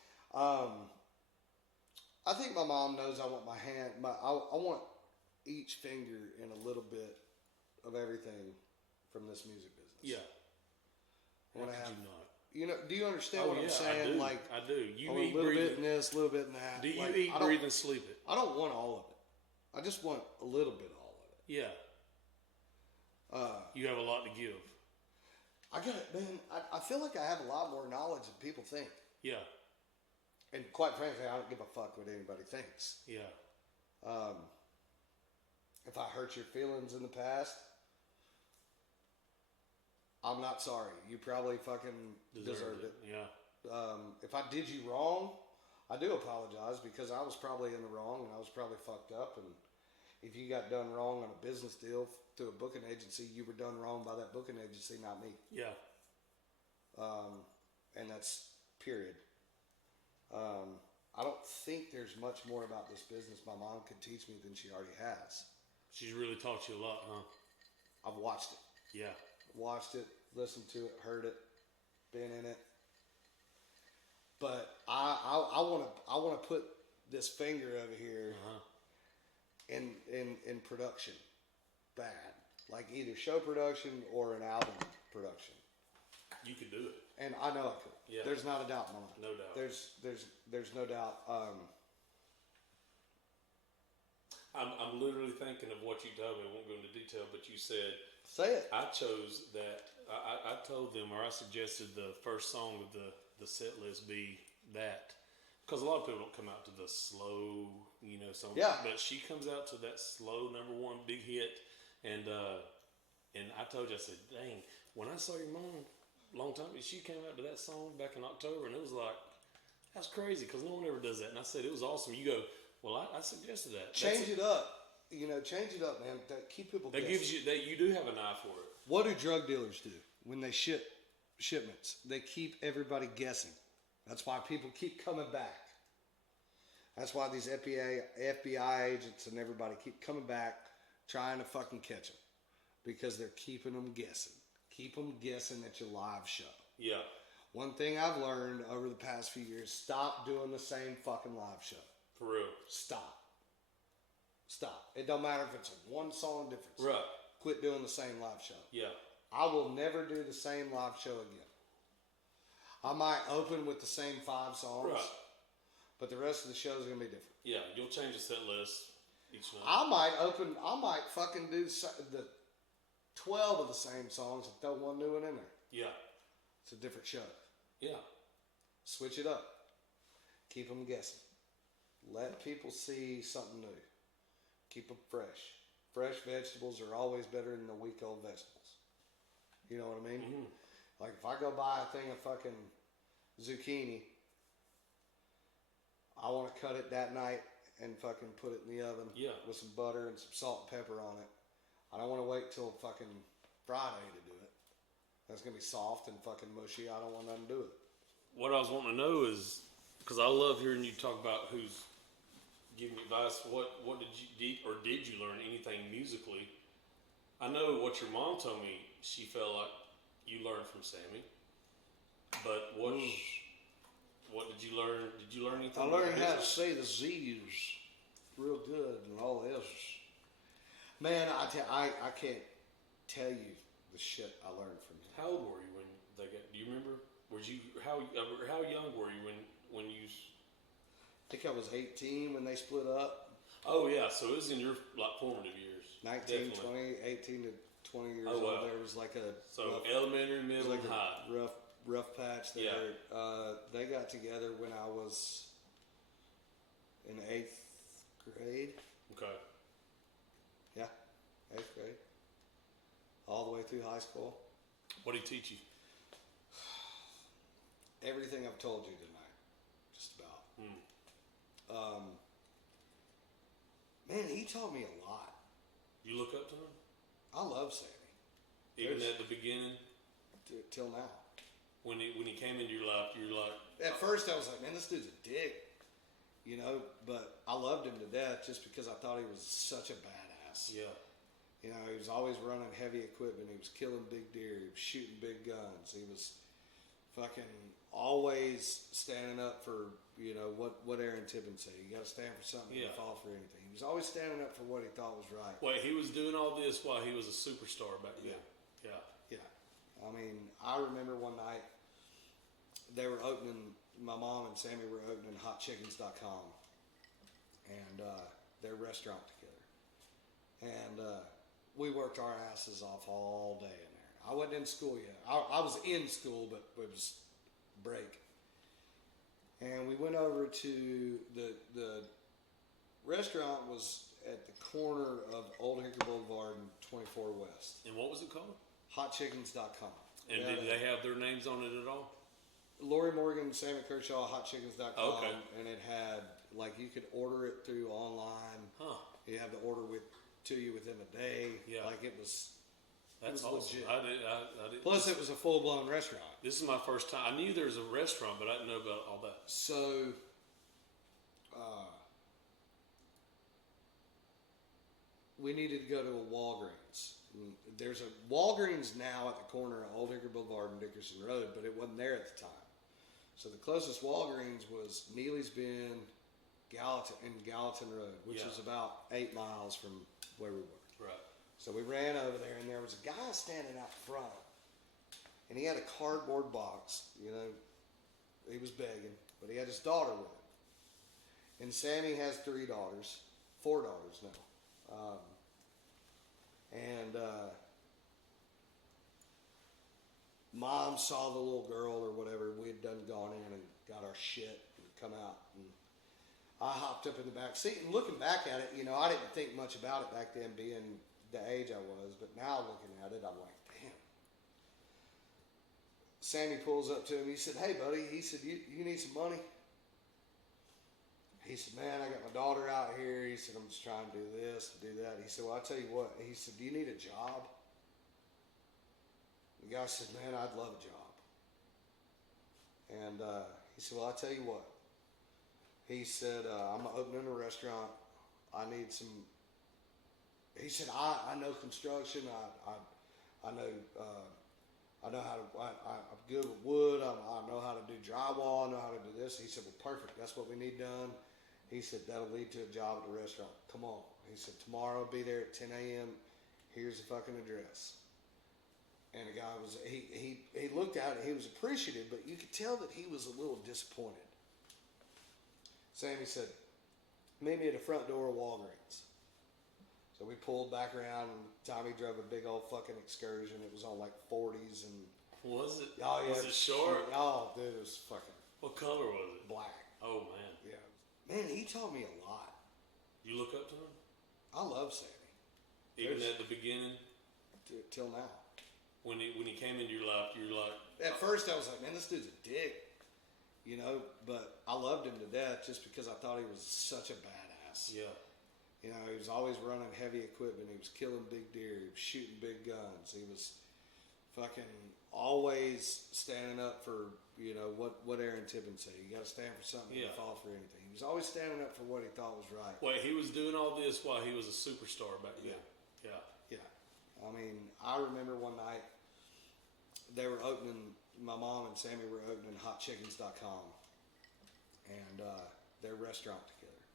I think my mom knows I want I want each finger in a little bit of everything from this music business. Yeah. I want How to could have, you not? do you understand what I'm saying? I do. Like, I do. You a eat, little breathe, bit in this, a little bit in that. do you Like, eat, breathe, and sleep it? I don't want all of it. I just want a little bit of all of it. Yeah. You have a lot to give. I got it, man. I feel like I have a lot more knowledge than people think. Yeah. And quite frankly, I don't give a fuck what anybody thinks. Yeah. If I hurt your feelings in the past, I'm not sorry. You probably fucking deserved it. Yeah. If I did you wrong, I do apologize because I was probably in the wrong and I was probably fucked up. And if you got done wrong on a business deal through a booking agency, you were done wrong by that booking agency, not me. Yeah. And that's period. I don't think there's much more about this business my mom could teach me than she already has. She's really taught you a lot, huh? I've watched it. Yeah. Watched it, listened to it, heard it, been in it. But I want to put this finger over here in production, bad, like either show production or an album production. You could do it. And I know I could. Yeah. There's not a doubt in my mind. No doubt. There's no doubt. I'm literally thinking of what you told me. I won't go into detail, but you said, Say it. I chose that. I told them, or I suggested the first song of the set list be that. Because a lot of people don't come out to the slow, song. Yeah. But she comes out to that slow number one big hit. And I told you, I said, dang, when I saw your mom a long time, she came out to that song back in October, and it was like, that's crazy, because no one ever does that. And I said, it was awesome. You go, well, I suggested that. Change it up. Change it up, man. Keep people That guessing. gives you, that you do have an eye for it. What do drug dealers do when they ship shipments? They keep everybody guessing. That's why people keep coming back. That's why these FBI agents and everybody keep coming back trying to fucking catch them. Because they're keeping them guessing. Keep them guessing at your live show. Yeah. One thing I've learned over the past few years, stop doing the same fucking live show. For real. Stop. It don't matter if it's a one song difference. Right. Quit doing the same live show. Yeah. I will never do the same live show again. I might open with the same 5 songs, Right. but the rest of the show is going to be different. Yeah, you'll change the set list each night. I might fucking do the 12 of the same songs and throw one new one in there. Yeah. It's a different show. Yeah. Switch it up. Keep them guessing. Let people see something new. Keep them fresh. Fresh vegetables are always better than the week-old vegetables. You know what I mean? Mm-hmm. Like if I go buy a thing of fucking zucchini, I want to cut it that night and fucking put it in the oven with some butter and some salt and pepper on it. I don't want to wait till fucking Friday to do it. That's going to be soft and fucking mushy. I don't want nothing to do with it. What I was wanting to know is, because I love hearing you talk about who's giving you advice. What did you learn anything musically I know what your mom told me. She felt like you learned from Sammy, but what did you learn? Did you learn anything? I learned about how to business? say the Z's real good and all the S's. Man, I can't tell you the shit I learned from him. How old were you when they got? Do you remember? Was you how young were you when you? I think I was 18 when they split up. Oh yeah, so it was in your like formative years. 19, Definitely. 20, 18 to 20 years Oh, wow. old. There was like a So elementary, it was middle, like and high. a rough patch there. Yeah. They got together when I was in 8th grade. Okay. Yeah, 8th grade. All the way through high school. What did he teach you? Everything I've told you tonight, just about. Man, he taught me a lot. You look up to him? I love Sammy. Even There's- at the beginning, till now. when he came into your life, you were like, At first, I was like, man, this dude's a dick, you know. But I loved him to death just because I thought he was such a badass. yeah, You know, he was always running heavy equipment. He was killing big deer. He was shooting big guns. He was fucking always standing up for, you know, what Aaron Tippin said. You got to stand for something. Yeah. You fall for anything. He was always standing up for what he thought was right. wait, he was doing all this while he was a superstar back then. Yeah. Yeah. I mean, I remember one night they were opening, my mom and Sammy were opening hotchickens.com and their restaurant together. And we worked our asses off all day in there. I wasn't in school yet. I was in school, but it was break. And we went over to the restaurant was at the corner of Old Hickory Boulevard and 24 West. And what was it called? Hotchickens.com. And Yeah. did they have their names on it at all? Lori Morgan, Sammy Kershaw, hotchickens.com. Okay. And it had, like, you could order it through online. Huh. You have the order to you within a day. Yeah. Like, it was That's was awesome. legit. I did. Plus, it was a full-blown restaurant. This is my first time. I knew there was a restaurant, but I didn't know about all that. So, we needed to go to a Walgreens. There's a Walgreens now at the corner of Old Hickory Boulevard and Dickerson Road, but it wasn't there at the time. So the closest Walgreens was Neely's Bend, Gallatin Road, which Yeah. is about 8 miles from where we were. Right. So we ran over there, and there was a guy standing out front, and he had a cardboard box. You know, he was begging, but he had his daughter with him. And Sammy has 4 daughters now. Mom saw the little girl or whatever. We had gone in and got our shit and come out. And I hopped up in the back seat, and looking back at it, you know, I didn't think much about it back then, being the age I was. But now looking at it, I'm like, damn. Sammy pulls up to him. He said, "Hey, buddy." He said, "You need some money?" He said, "Man, I got my daughter out here." He said, "I'm just trying to do this, to do that." He said, "Well, I'll tell you what." He said, "Do you need a job?" The guy said, "Man, I'd love a job." And he said, "Well, I'll tell you what." He said, "I'm opening a restaurant. I need some." He said, I know construction. I know how to. I'm good with wood. I know how to do drywall. I know how to do this." He said, "Well, perfect. That's what we need done." He said, "That'll lead to a job at the restaurant. Come on." He said, "Tomorrow I'll be there at 10 a.m. Here's the fucking address." And the guy was, he looked at it, he was appreciative, but you could tell that he was a little disappointed. Sammy said, "Meet me at the front door of Walgreens." So we pulled back around, and Tommy drove a big old fucking excursion. It was on like 40s and... Was it? Oh, yeah. Was it short? Oh, dude, it was fucking What color was it? black. Oh man. Yeah. Man, he taught me a lot. You look up to him? I love Sammy. Even There's- at the beginning, Till now. when he came into your life, you were like, At first, I was like, man, this dude's a dick, you know, but I loved him to death just because I thought he was such a badass. yeah, You know, he was always running heavy equipment. He was killing big deer. He was shooting big guns. He was fucking always standing up for, you know, what Aaron Tippin said. You got to stand for something. Yeah. You fall for anything. He was always standing up for what he thought was right. wait, he was doing all this while he was a superstar back then. Yeah. Yeah. I mean, I remember one night they were opening. My mom and Sammy were opening HotChickens.com, and their restaurant together,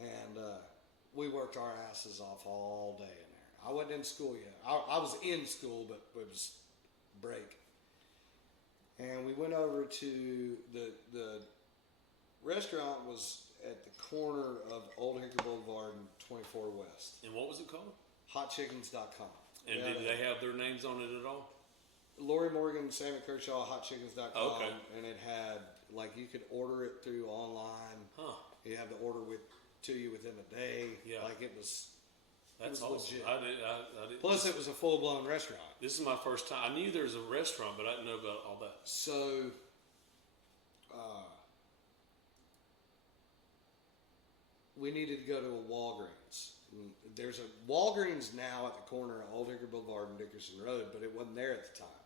and we worked our asses off all day in there. I wasn't in school yet. I was in school, but it was break. And we went over to the restaurant was at the corner of Old Hickory Boulevard and 24 West. And what was it called? HotChickens.com. And did they have their names on it at all? Lori Morgan, Sammy Kershaw, HotChickens.com. Okay. And it had, like, you could order it through online. Huh. You have the order to you within a day. Yeah. Like, it was... That's it was awesome. legit. I didn't. Plus, it was a full-blown restaurant. This is my first time. I knew there was a restaurant, but I didn't know about all that. So, we needed to go to a Walgreens. There's a Walgreens now at the corner of Old Hickory Boulevard and Dickerson Road, but it wasn't there at the time.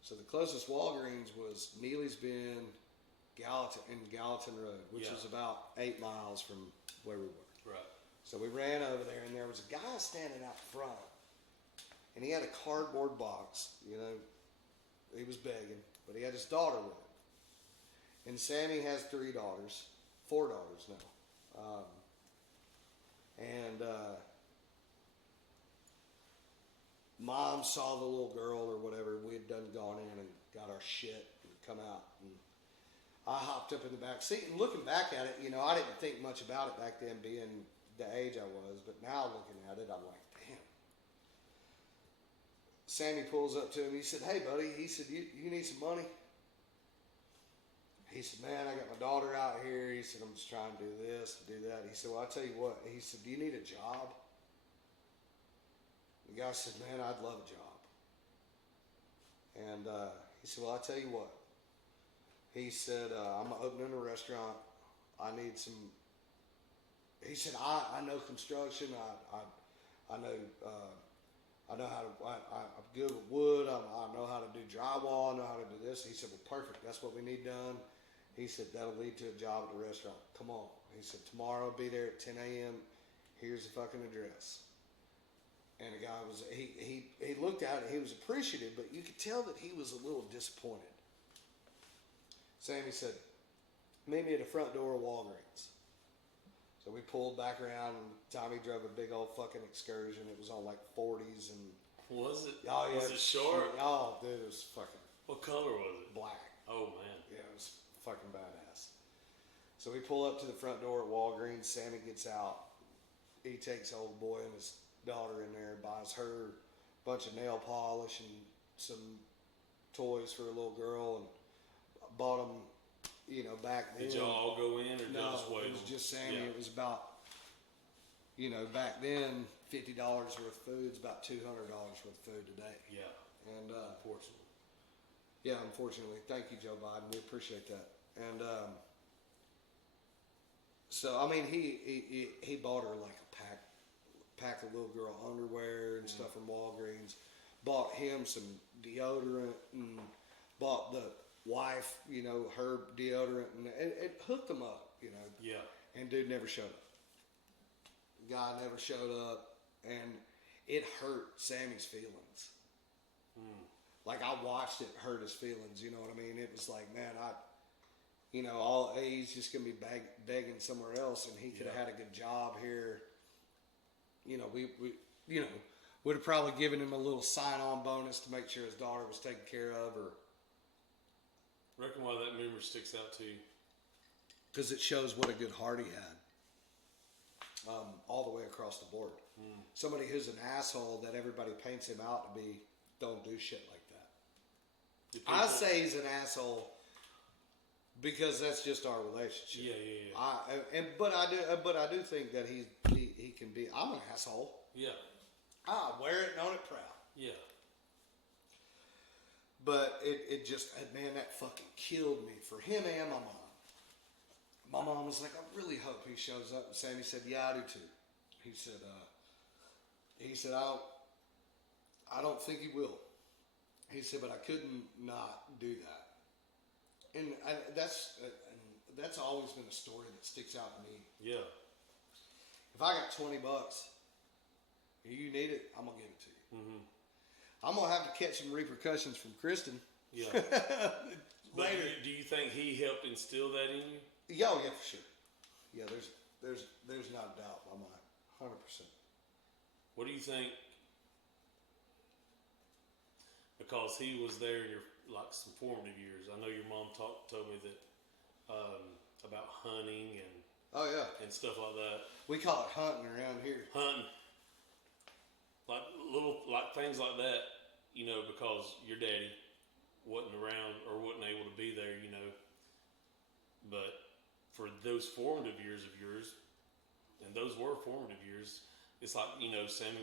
So the closest Walgreens was Neely's Bend, Gallatin Road, which is about 8 miles from where we were. Right. So we ran over there, and there was a guy standing out front, and he had a cardboard box. You know, he was begging, but he had his daughter with him. And Sammy has 4 daughters now. Mom saw the little girl or whatever. We had gone in and got our shit and come out. And I hopped up in the back seat, and looking back at it, you know, I didn't think much about it back then, being the age I was. But now looking at it, I'm like, damn. Sammy pulls up to him. He said, "Hey, buddy." He said, "You need some money?" He said, "Man, I got my daughter out here." He said, "I'm just trying to do this, do that." He said, "Well, I'll tell you what." He said, "Do you need a job?" The guy said, "Man, I'd love a job." And he said, "Well, I'll tell you what." He said, "I'm opening a restaurant. I need some." He said, I know construction. I know how to. I'm good with wood. I know how to do drywall. I know how to do this." He said, "Well, perfect. That's what we need done." He said, "That'll lead to a job at the restaurant. Come on." He said, "Tomorrow I'll be there at 10 a.m. Here's the fucking address." And the guy was, he looked at it, he was appreciative, but you could tell that he was a little disappointed. Sammy said, "Meet me at the front door of Walgreens." So we pulled back around, and Tommy drove a big old fucking excursion. It was on like 40s and... Was it? Oh, yeah. Was it short? Oh, dude, it was fucking... What color was it? Black. Oh, man. Yeah, it was fucking badass. So we pull up to the front door at Walgreens. Sammy gets out. He takes old boy and his daughter in there, buys her a bunch of nail polish and some toys for a little girl, and bought them, you know, back then. Did y'all all go in, or No, just wait? it was just Sammy. Yeah. It was about, you know, back then, $50 worth of food is about $200 worth of food today. Yeah. And Unfortunately. yeah, unfortunately. Thank you, Joe Biden. We appreciate that. And so, I mean, he bought her like a pack of little girl underwear and stuff from Walgreens. Bought him some deodorant and bought the wife, you know, her deodorant, and it hooked them up, you know. Yeah. And dude never showed up. Guy never showed up, and it hurt Sammy's feelings. Like, I watched it hurt his feelings, you know what I mean? It was like, man, you know, he's just going to be begging somewhere else, and he could have had a good job here. You know, we you know, would have probably given him a little sign-on bonus to make sure his daughter was taken care of, or... Reckon why that memory sticks out to you? Because it shows what a good heart he had. All the way across the board. Somebody who's an asshole that everybody paints him out to be, don't do shit like that. I say he's an asshole because that's just our relationship. Yeah. But I do think that he can be. I'm an asshole. Yeah. I wear it and own it proud. Yeah. But it just, man, that fucking killed me for him and my mom. My mom was like, "I really hope he shows up." And Sammy said, "Yeah, I do too." He said, I don't think he will. He said, "But I couldn't not do that." And that's always been a story that sticks out to me. Yeah. If I got $20, you need it, I'm gonna give it to you. Mm-hmm. I'm gonna have to catch some repercussions from Kristen. Yeah. Later. Do you think he helped instill that in you? Yeah, oh, yeah, for sure. Yeah, there's not a doubt in my mind, 100%. What do you think? Because he was there in your like some formative years. I know your mom told me that about hunting Oh yeah, and stuff like that. we call it hunting around here. Hunting, like things like that. You know, because your daddy wasn't around or wasn't able to be there. You know, but for those formative years of yours, and those were formative years. It's like, you know, Sammy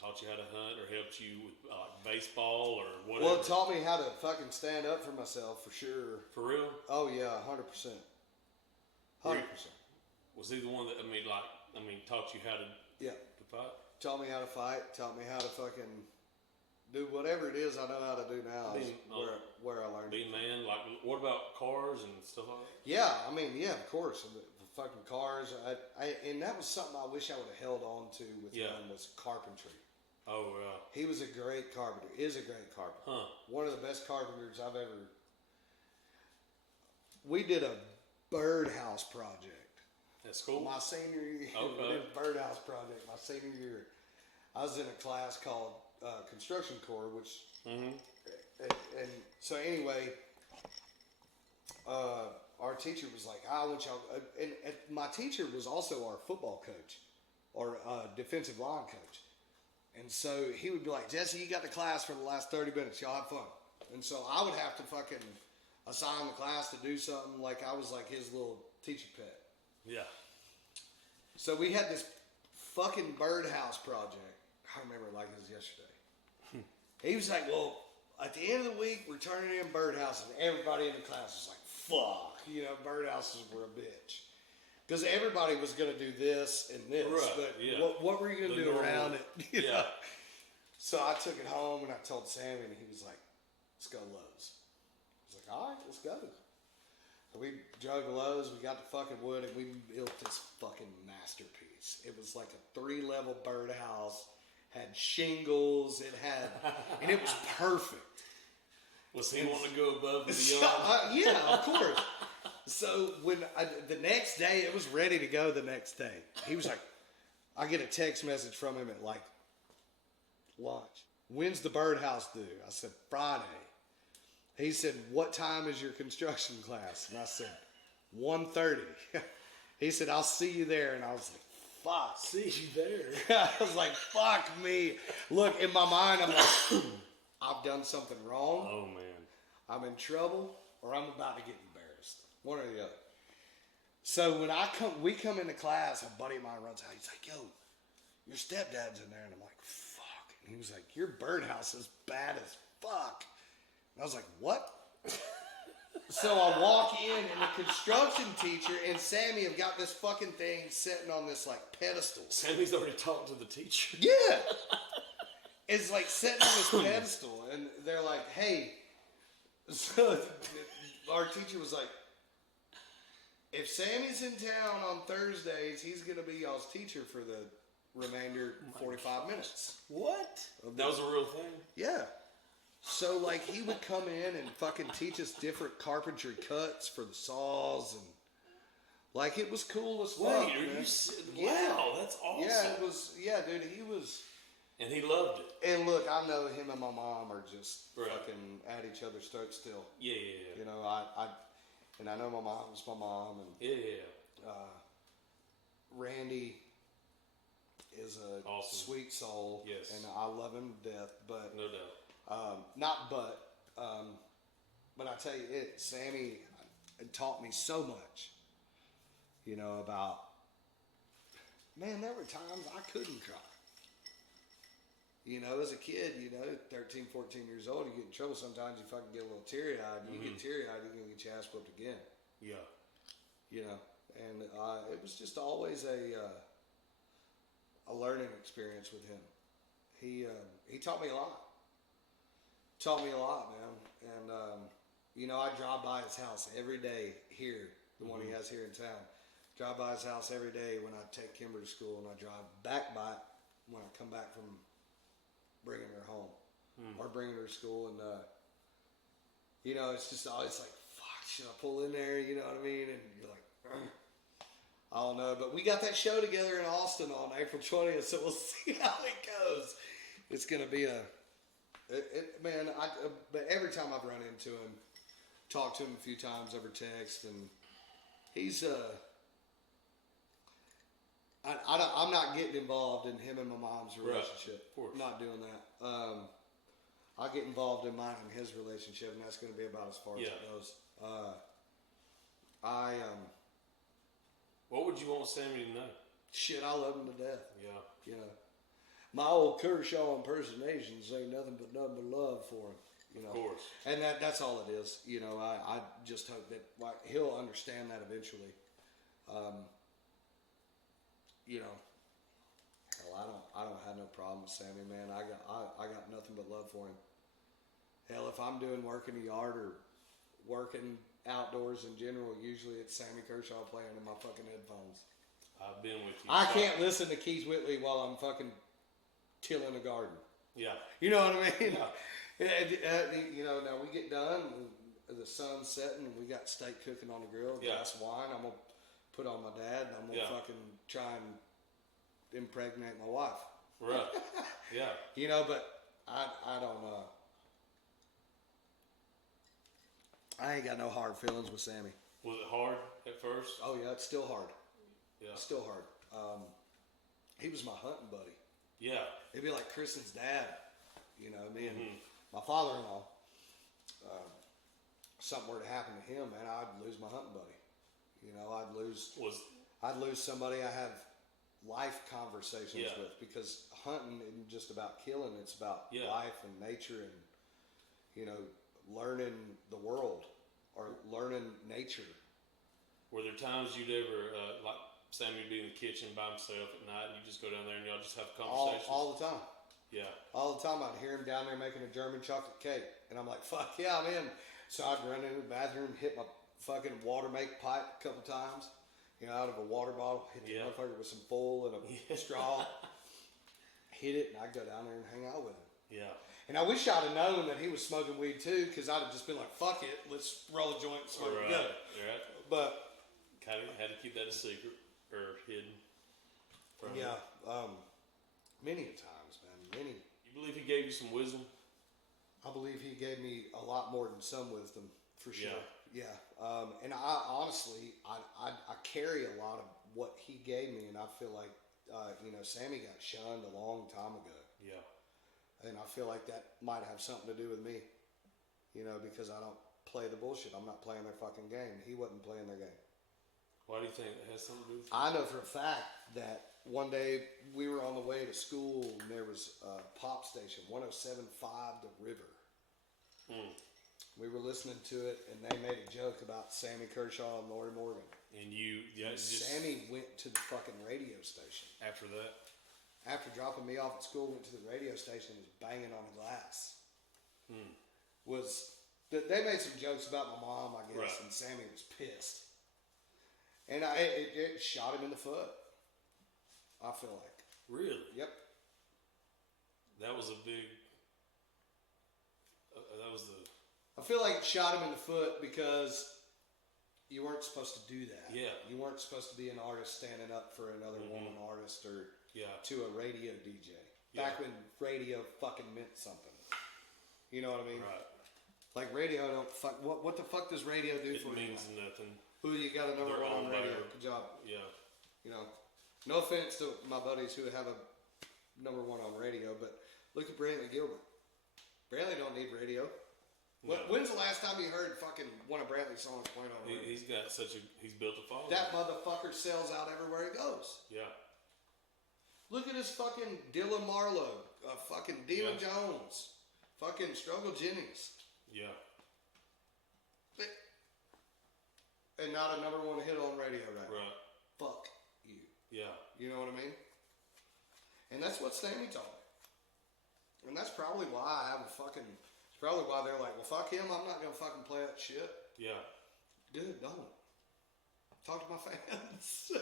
taught you how to hunt or helped you with baseball or whatever. Well, it taught me how to fucking stand up for myself, for sure. For real? Oh yeah, 100%. 100%. Was he the one that taught you how to Yeah. to fight? Taught me how to fight. Taught me how to fucking do whatever it is I know how to do now. Is where I learned. Being man, like what about cars and stuff like that? Yeah, I mean, yeah, of course. The fucking cars. And that was something I wish I would have held on to with him was carpentry. Oh yeah. He was a great carpenter. Is a great carpenter. Huh. One of the best carpenters I've ever. We did a birdhouse project. That's cool. My senior year, Okay. we did a birdhouse project. My senior year, I was in a class called Construction Corps, which, and so anyway, our teacher was like, I want y'all, and my teacher was also our football coach, or defensive line coach. And so he would be like, Jesse, you got the class for the last 30 minutes. Y'all have fun. And so I would have to fucking assign the class to do something like I was like his little teacher pet. Yeah. So we had this fucking birdhouse project. I remember it like it was yesterday. He was like, well, at the end of the week, we're turning in birdhouses. And everybody in the class was like, fuck. You know, birdhouses were a bitch. Because everybody was going to do this and this. Right, But yeah. what were you going to do around it? You Yeah. know? So I took it home and I told Sammy, and he was like, let's go to Lowe's. I was like, all right, let's go. So we drove to Lowe's, we got the fucking wood, and we built this fucking masterpiece. It was like a 3-level birdhouse, had shingles, and it was perfect. Was he wanting to go above and beyond? Yeah, of course. So when the next day, it was ready to go the next day. He was like, I get a text message from him at like lunch. When's the birdhouse due? I said, Friday. He said, what time is your construction class? And I said, 1:30. He said, I'll see you there. And I was like, fuck. See you there. I was like, fuck me. Look, in my mind, I'm like, I've done something wrong. Oh man. I'm in trouble, or I'm about to get embarrassed. One or the other. So when we come into class, a buddy of mine runs out. He's like, yo, your stepdad's in there. And I'm like, fuck. And he was like, your birdhouse is bad as fuck. And I was like, what? So I walk in, and the construction teacher and Sammy have got this fucking thing sitting on this like pedestal. Sammy's already talked to the teacher. Yeah. It's like sitting on this pedestal, and they're like, hey. So our teacher was like, if Sammy's in town on Thursdays, he's going to be y'all's teacher for the remainder 45 minutes. What? That was a real thing? Yeah. So, like, he would come in and fucking teach us different carpentry cuts for the saws, and, like, it was cool as fuck. Wait, are man. you wow, that's awesome. Yeah, it was, yeah, dude, he was. And he loved it. And look, I know him and my mom are just Right. fucking at each other's throats still. Yeah. You know, I know my mom was my mom, and Yeah. Randy is a Awesome. sweet soul. Yes. And I love him to death, but No doubt. but I tell you, Sammy taught me so much, you know, about, man, there were times I couldn't cry. You know, as a kid, you know, 13, 14 years old, you get in trouble. Sometimes you fucking get a little teary-eyed. You get teary-eyed, you're going to get your ass whooped again. Yeah. You know, and it was just always a learning experience with him. He taught me a lot. Taught me a lot, man. And, you know, I drive by his house every day here, the one he has here in town. Drive by his house every day when I take Kimber to school, and I drive back by it when I come back from bringing her home or bringing her to school. And, you know, it's just always like, fuck, should I pull in there? You know what I mean? And you're like, ugh. I don't know. But we got that show together in Austin on April 20th, so we'll see how it goes. It's going to be but every time I've run into him, talked to him a few times over text, and he's, I'm not getting involved in him and my mom's relationship. Right, of course. I'm not doing that. I'll get involved in mine and his relationship, and that's going to be about as far as it goes. What would you want Sammy to know? Shit, I love him to death. Yeah. You know, my old Kershaw impersonations ain't nothing but love for him. You know, Of course. and that's all it is. You know, I just hope that he'll understand that eventually. You know, hell, I don't have no problem with Sammy, man. I got nothing but love for him. Hell, if I'm doing work in the yard or working outdoors in general, usually it's Sammy Kershaw playing in my fucking headphones. I've been with you. I can't listen to Keith Whitley while I'm fucking tilling a garden. Yeah. You know what I mean? Yeah. You know, now we get done, the sun's setting, and we got steak cooking on the grill, a glass of wine. I'm going to put on my dad, and I'm going to fucking try and impregnate my wife. Right. Yeah. You know, but I don't know. I ain't got no hard feelings with Sammy. Was it hard at first? Oh, yeah, it's still hard. Yeah. It's still hard. He was my hunting buddy. Yeah. It'd be like Kristen's dad. You know, me and my father-in-law. Something were to happen to him, man, I'd lose my hunting buddy. You know, I'd lose somebody I have life conversations with, because hunting isn't just about killing; it's about life and nature and, you know, learning the world or learning nature. Were there times you'd ever like Sammy would be in the kitchen by himself at night, and you just go down there and y'all just have conversations? All the time. Yeah. All the time. I'd hear him down there making a German chocolate cake, and I'm like, "Fuck yeah, I'm in." So I'd run into the bathroom, hit my fucking water make pipe a couple times, you know, out of a water bottle, hit the motherfucker with some foil and a straw, hit it, and I'd go down there and hang out with him. Yeah. And I wish I'd have known that he was smoking weed too, because I'd have just been like, "Fuck it, let's roll a joint and smoke together." Right. But kind of had to keep that a secret or hidden. From many a times, man, many. You believe he gave you some wisdom? I believe he gave me a lot more than some wisdom, for sure. Yeah. And I honestly, I carry a lot of what he gave me, and I feel like, you know, Sammy got shunned a long time ago. Yeah. And I feel like that might have something to do with me, you know, because I don't play the bullshit. I'm not playing their fucking game. He wasn't playing their game. Why do you think that has something to do with it? I know for a fact that one day we were on the way to school, and there was a pop station, 107.5 The River. We were listening to it, and they made a joke about Sammy Kershaw and Lori Morgan. And Sammy went to the fucking radio station. After that? After dropping me off at school, went to the radio station and was banging on the glass. They made some jokes about my mom, I guess, right. And Sammy was pissed. And it shot him in the foot, I feel like. Really? Yep. That was a big... I feel like it shot him in the foot because you weren't supposed to do that. Yeah. You weren't supposed to be an artist standing up for another woman artist or to a radio DJ. Back when radio fucking meant something. You know what I mean? Right. Like radio don't fuck... What the fuck does radio do for you? It means nothing. Who you got a number one on radio? Good job. Yeah. You know, no offense to my buddies who have a number one on radio, but look at Brantley Gilbert. Brantley don't need radio. No. When's the last time you heard fucking one of Brantley's songs playing on radio? He's built a following. That motherfucker sells out everywhere he goes. Yeah. Look at his fucking Dylan Marlowe, fucking Dylan Jones, fucking Struggle Jennings. Yeah. And not a number one hit on radio right now. Right. Fuck you. Yeah. You know what I mean? And that's what Sammy told me. And that's probably why I have a fucking... It's probably why they're like, well, fuck him. I'm not going to fucking play that shit. Yeah. Dude, don't. Talk to my fans.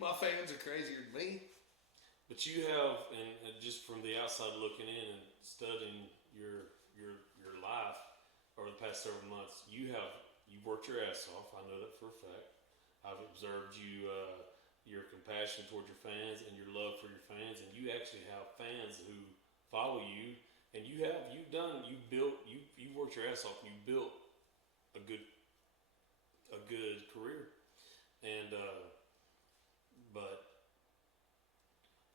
My fans are crazier than me. But you have, and just from the outside looking in and studying your life over the past several months, you've worked your ass off. I know that for a fact. I've observed your compassion towards your fans and your love for your fans, and you actually have fans who follow you, and you worked your ass off. And you built a good career, and but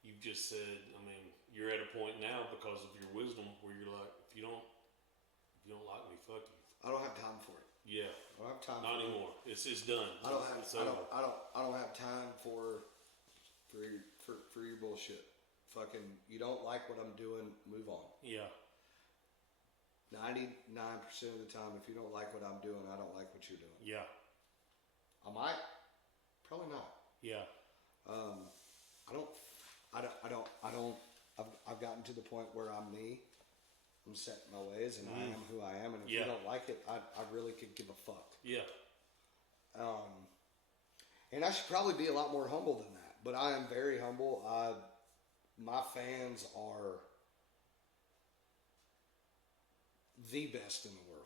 you've just said, I mean, you're at a point now because of your wisdom where you're like, if you don't like me, fuck you. I don't have time for it. Yeah, I don't have time. not for anymore. It. It's done. I don't have. So, I don't have time for your bullshit. Fucking, you don't like what I'm doing, move on. Yeah. 99% of the time, if you don't like what I'm doing, I don't like what you're doing. Yeah. I might, probably not. Yeah. I've gotten to the point where I'm me. I'm set in my ways, and I am who I am. And if you don't like it, I really could give a fuck. Yeah. And I should probably be a lot more humble than that, but I am very humble. My fans are the best in the world.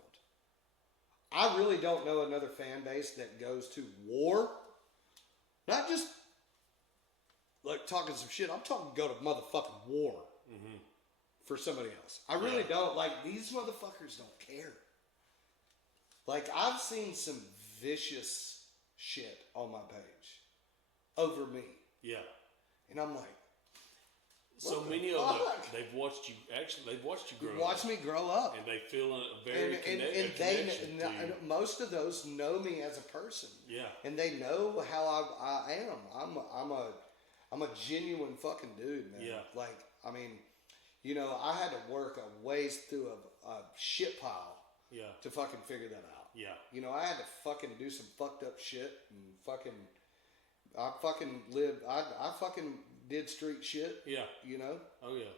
I really don't know another fan base that goes to war. Not just like talking some shit. I'm talking go to motherfucking war for somebody else. I really don't. Like, these motherfuckers don't care. Like, I've seen some vicious shit on my page over me. Yeah. And I'm like, so many of them, they've watched you grow up. Watch me grow up. And they feel a very and connection to you. And most of those know me as a person. Yeah. And they know how I am. I'm a genuine fucking dude, man. Yeah. Like, I mean, you know, I had to work a ways through a shit pile. Yeah. To fucking figure that out. Yeah. You know, I had to fucking do some fucked up shit and I fucking did street shit. Yeah. You know? Oh, yeah.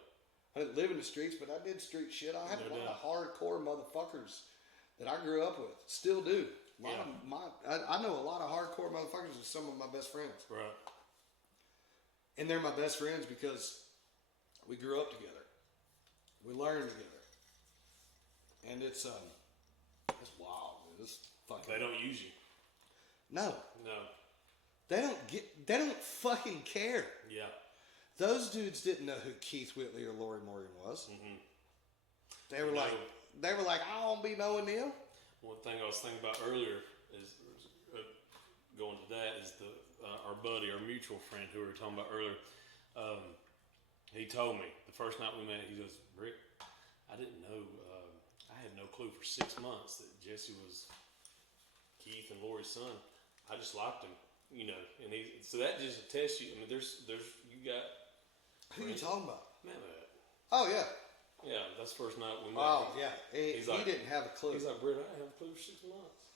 I didn't live in the streets, but I did street shit. I had a lot of hardcore motherfuckers that I grew up with. Still do. I know a lot of hardcore motherfuckers are some of my best friends. Right. And they're my best friends because we grew up together. We learned together. And it's wild, dude. It's fucking... They don't use you. No. No. They don't fucking care. Yeah. Those dudes didn't know who Keith Whitley or Lori Morgan was. Mm-hmm. They were like, I don't be knowing them. One thing I was thinking about earlier is going to that is our buddy, our mutual friend who we were talking about earlier. He told me the first night we met, he goes, Rick, I didn't know, I had no clue for 6 months that Jesse was Keith and Lori's son. I just liked him, you know, and so that just attests you. I mean, there's you got. Who are you talking about? Man, oh yeah. Yeah, that's the first night we met. Oh yeah, he like, didn't have a clue. He's like, Britt, I didn't have a clue for 6 months.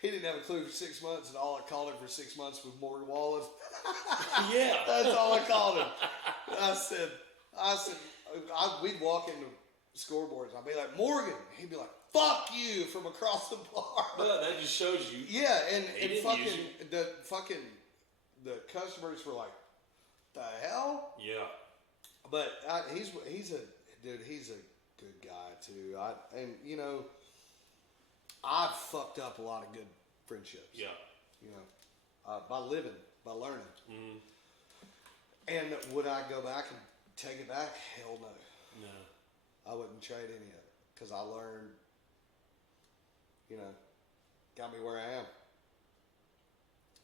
He didn't have a clue for 6 months, and all I called him for 6 months was Morgan Wallen. Yeah, that's all I called him. I said, we'd walk into scoreboards. I'd be like, Morgan. He'd be like, fuck you, from across the bar. But that just shows you. Yeah, and the customers were like, the hell? Yeah. But he's a good guy too. And you know, I've fucked up a lot of good friendships. Yeah. You know, by living, by learning. Mm-hmm. And would I go back and take it back? Hell no. No. I wouldn't trade any of it because I learned. You know, got me where I am.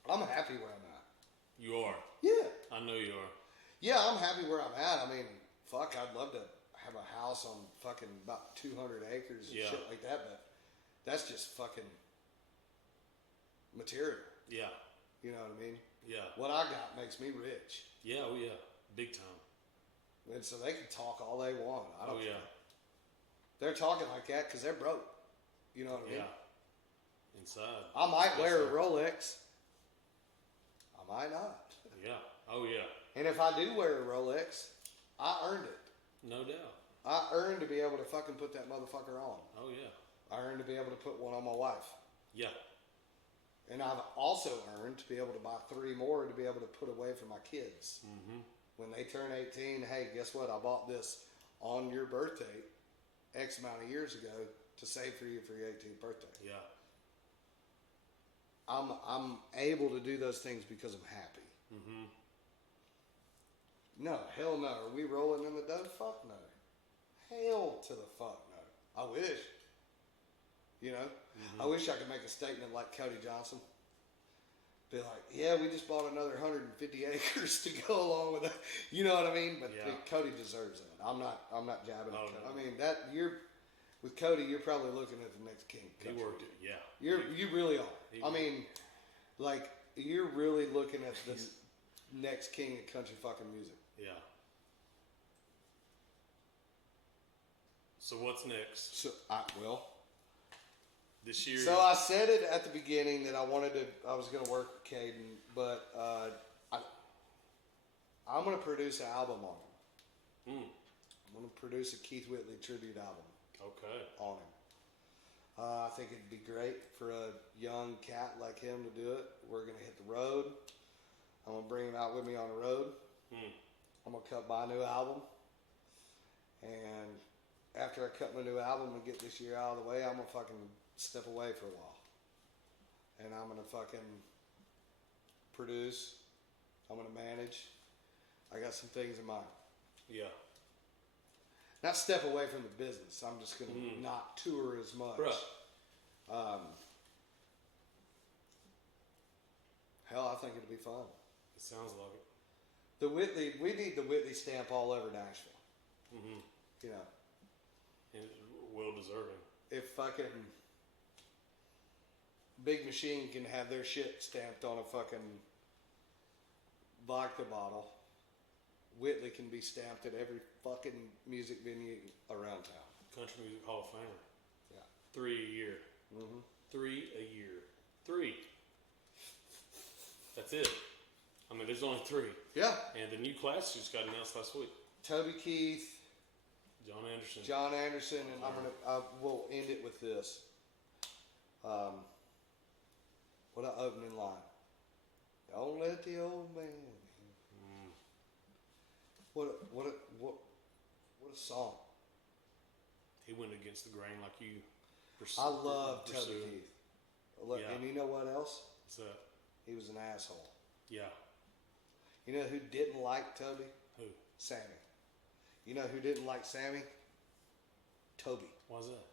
I'm happy where I'm at. You are. Yeah. I know you are. Yeah, I'm happy where I'm at. I mean, fuck, I'd love to have a house on fucking about 200 acres and shit like that, but that's just fucking material. Yeah. You know what I mean? Yeah. What I got makes me rich. Yeah, oh yeah. Big time. And so they can talk all they want. I don't care. Yeah. They're talking like that because they're broke. You know what I mean? Yeah. Inside. I might wear a Rolex. I might not. Yeah. Oh yeah. And if I do wear a Rolex, I earned it. No doubt. I earned to be able to fucking put that motherfucker on. Oh yeah. I earned to be able to put one on my wife. Yeah. And I've also earned to be able to buy 3 more to be able to put away for my kids. Mm-hmm. when they turn 18, hey, guess what? I bought this on your birthday X amount of years ago to save for you for your 18th birthday. Yeah. I'm able to do those things because I'm happy. Mm-hmm. No, hell no. Are we rolling in the dough? Fuck no. Hell to the fuck no. I wish. You know? I wish I could make a statement like Cody Johnson. Be like, yeah, we just bought another 150 acres to go along with it. You know what I mean? But Cody deserves it. I'm not jabbing at Cody. No. I mean, with Cody, you're probably looking at the next king. He worked it, yeah. You really are. I mean, like, you're really looking at this next king of country fucking music. Yeah. So what's next? So, This year. So I said it at the beginning that I was going to work with Caden, but I'm going to produce an album on him. I'm going to produce a Keith Whitley tribute album. Okay. On him. I think it'd be great for a young cat like him to do it. We're going to hit the road. I'm going to bring him out with me on the road. I'm going to cut my new album. And after I cut my new album and get this year out of the way, I'm going to fucking step away for a while. And I'm going to fucking produce. I'm going to manage. I got some things in mind. Yeah. Not step away from the business. I'm just going to not tour as much. Right. Hell, I think it'll be fun. It sounds like it. We need the Whitley stamp all over Nashville. Mm-hmm. You know. And well deserving. If fucking Big Machine can have their shit stamped on a fucking vodka bottle, Whitley can be stamped at every fucking music venue around town. Country Music Hall of Famer. Yeah. 3 a year. 3 a year. 3. That's it. I mean, there's only 3. Yeah. And the new class just got announced last week. Toby Keith, John Anderson, and we'll end it with this. What an opening line. Don't let the old man. What a song. He went against the grain like you. I love Toby Keith. Yeah. And you know what else? What's that? He was an asshole. Yeah. You know who didn't like Toby? Who? Sammy. You know who didn't like Sammy? Toby. Why's that?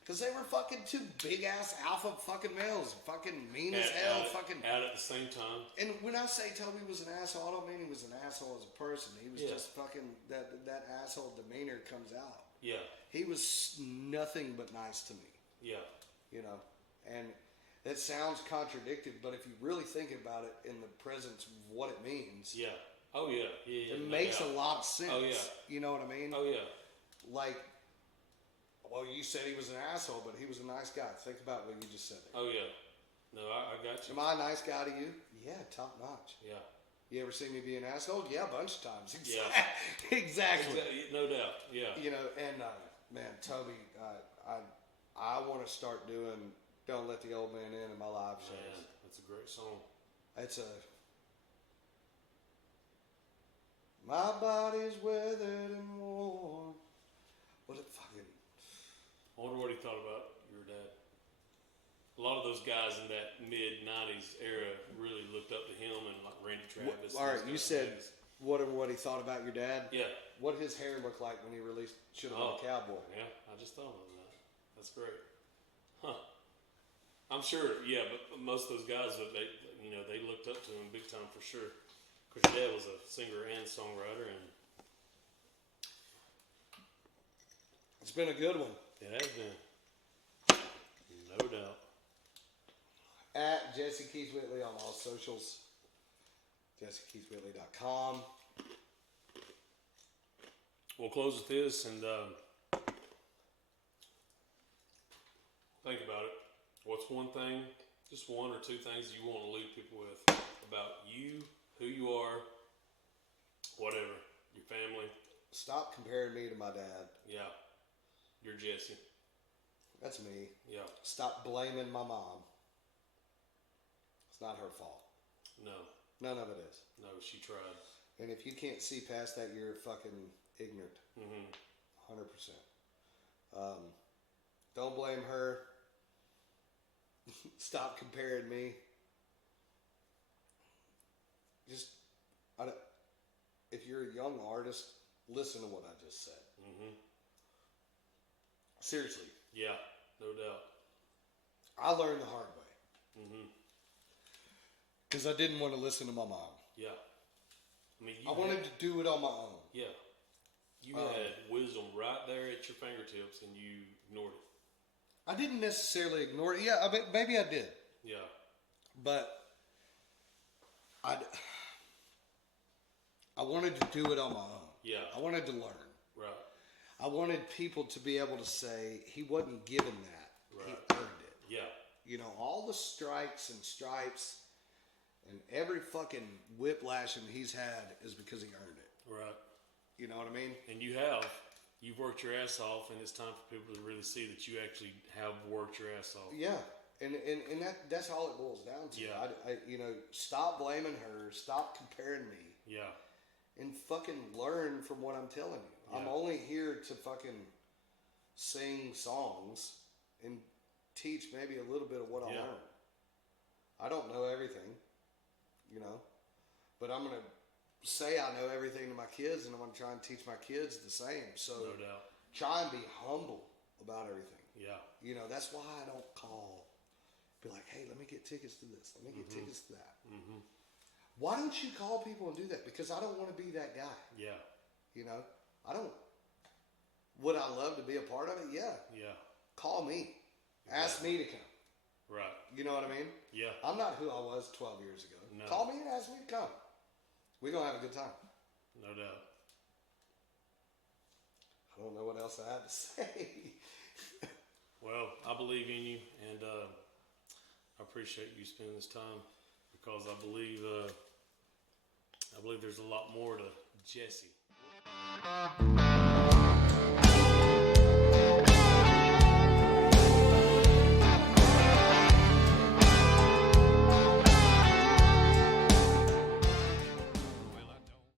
Because they were fucking two big ass alpha fucking males. Fucking mean as hell. Fucking out at the same time. And when I say Toby was an asshole, I don't mean he was an asshole as a person. He was just fucking, that asshole demeanor comes out. Yeah. He was nothing but nice to me. Yeah. You know, and that sounds contradictory, but if you really think about it in the presence of what it means. Yeah. Oh, yeah. Yeah. It makes a lot of sense. Oh, yeah. You know what I mean? Oh, yeah. Like, well, you said he was an asshole, but he was a nice guy. Think about what you just said there. Oh, yeah. No, I got you. Am I a nice guy to you? Yeah, top notch. Yeah. You ever see me be an asshole? Yeah, a bunch of times. Yeah. Exactly. No doubt. Yeah. You know, and man, Toby, I want to start doing "Don't Let the Old Man In" my live shows. Man, that's a great song. It's my body's weathered and worn. What a fucking. I wonder what he thought about your dad. A lot of those guys in that mid '90s era really looked up to him, and like Randy Travis. All right, you said what he thought about your dad. Yeah. What his hair looked like when he released "Should Have Been a Cowboy." Yeah, I just thought of that. That's great. Huh. I'm sure. Yeah, but most of those guys, they looked up to him big time for sure. Because your dad was a singer and songwriter, and it's been a good one. It has been, no doubt. At Jesse Keith Whitley on all socials. JesseKeithWhitley.com. We'll close with this and think about it. What's one thing, just one or two things you want to leave people with about you, who you are, whatever, your family? Stop comparing me to my dad. Yeah. You're Jesse. That's me. Yeah. Stop blaming my mom. It's not her fault. No. None of it is. No, she tried. And if you can't see past that, you're fucking ignorant. 100%. Don't blame her. Stop comparing me. Just, if you're a young artist, listen to what I just said. Seriously. Yeah, no doubt. I learned the hard way. Because I didn't want to listen to my mom. Yeah. I mean, I wanted to do it on my own. Yeah. You had wisdom right there at your fingertips, and you ignored it. I didn't necessarily ignore it. Yeah, maybe I did. Yeah. But I wanted to do it on my own. Yeah. I wanted to learn. Right. I wanted people to be able to say, he wasn't given that. Right. He earned it. Yeah. You know, all the strikes and stripes and every fucking whiplashing he's had is because he earned it. Right. You know what I mean? And you've worked your ass off, and it's time for people to really see that you actually have worked your ass off. Yeah. And that's all it boils down to. Yeah. Stop blaming her. Stop comparing me. Yeah. And fucking learn from what I'm telling you. Yeah. I'm only here to fucking sing songs and teach maybe a little bit of what I learned. I don't know everything, but I'm going to say I know everything to my kids, and I'm going to try and teach my kids the same. So No doubt. try and be humble about everything. Yeah. That's why I don't be like, hey, let me get tickets to this. Let me get tickets to that. Why don't you call people and do that? Because I don't want to be that guy. Yeah. I don't. Would I love to be a part of it? Yeah. Yeah. Call me. Ask me to come. Right. You know what I mean? Yeah. I'm not who I was 12 years ago. No. Call me and ask me to come. We're going to have a good time. No doubt. I don't know what else I have to say. Well, I believe in you, and I appreciate you spending this time, because I believe there's a lot more to Jesse.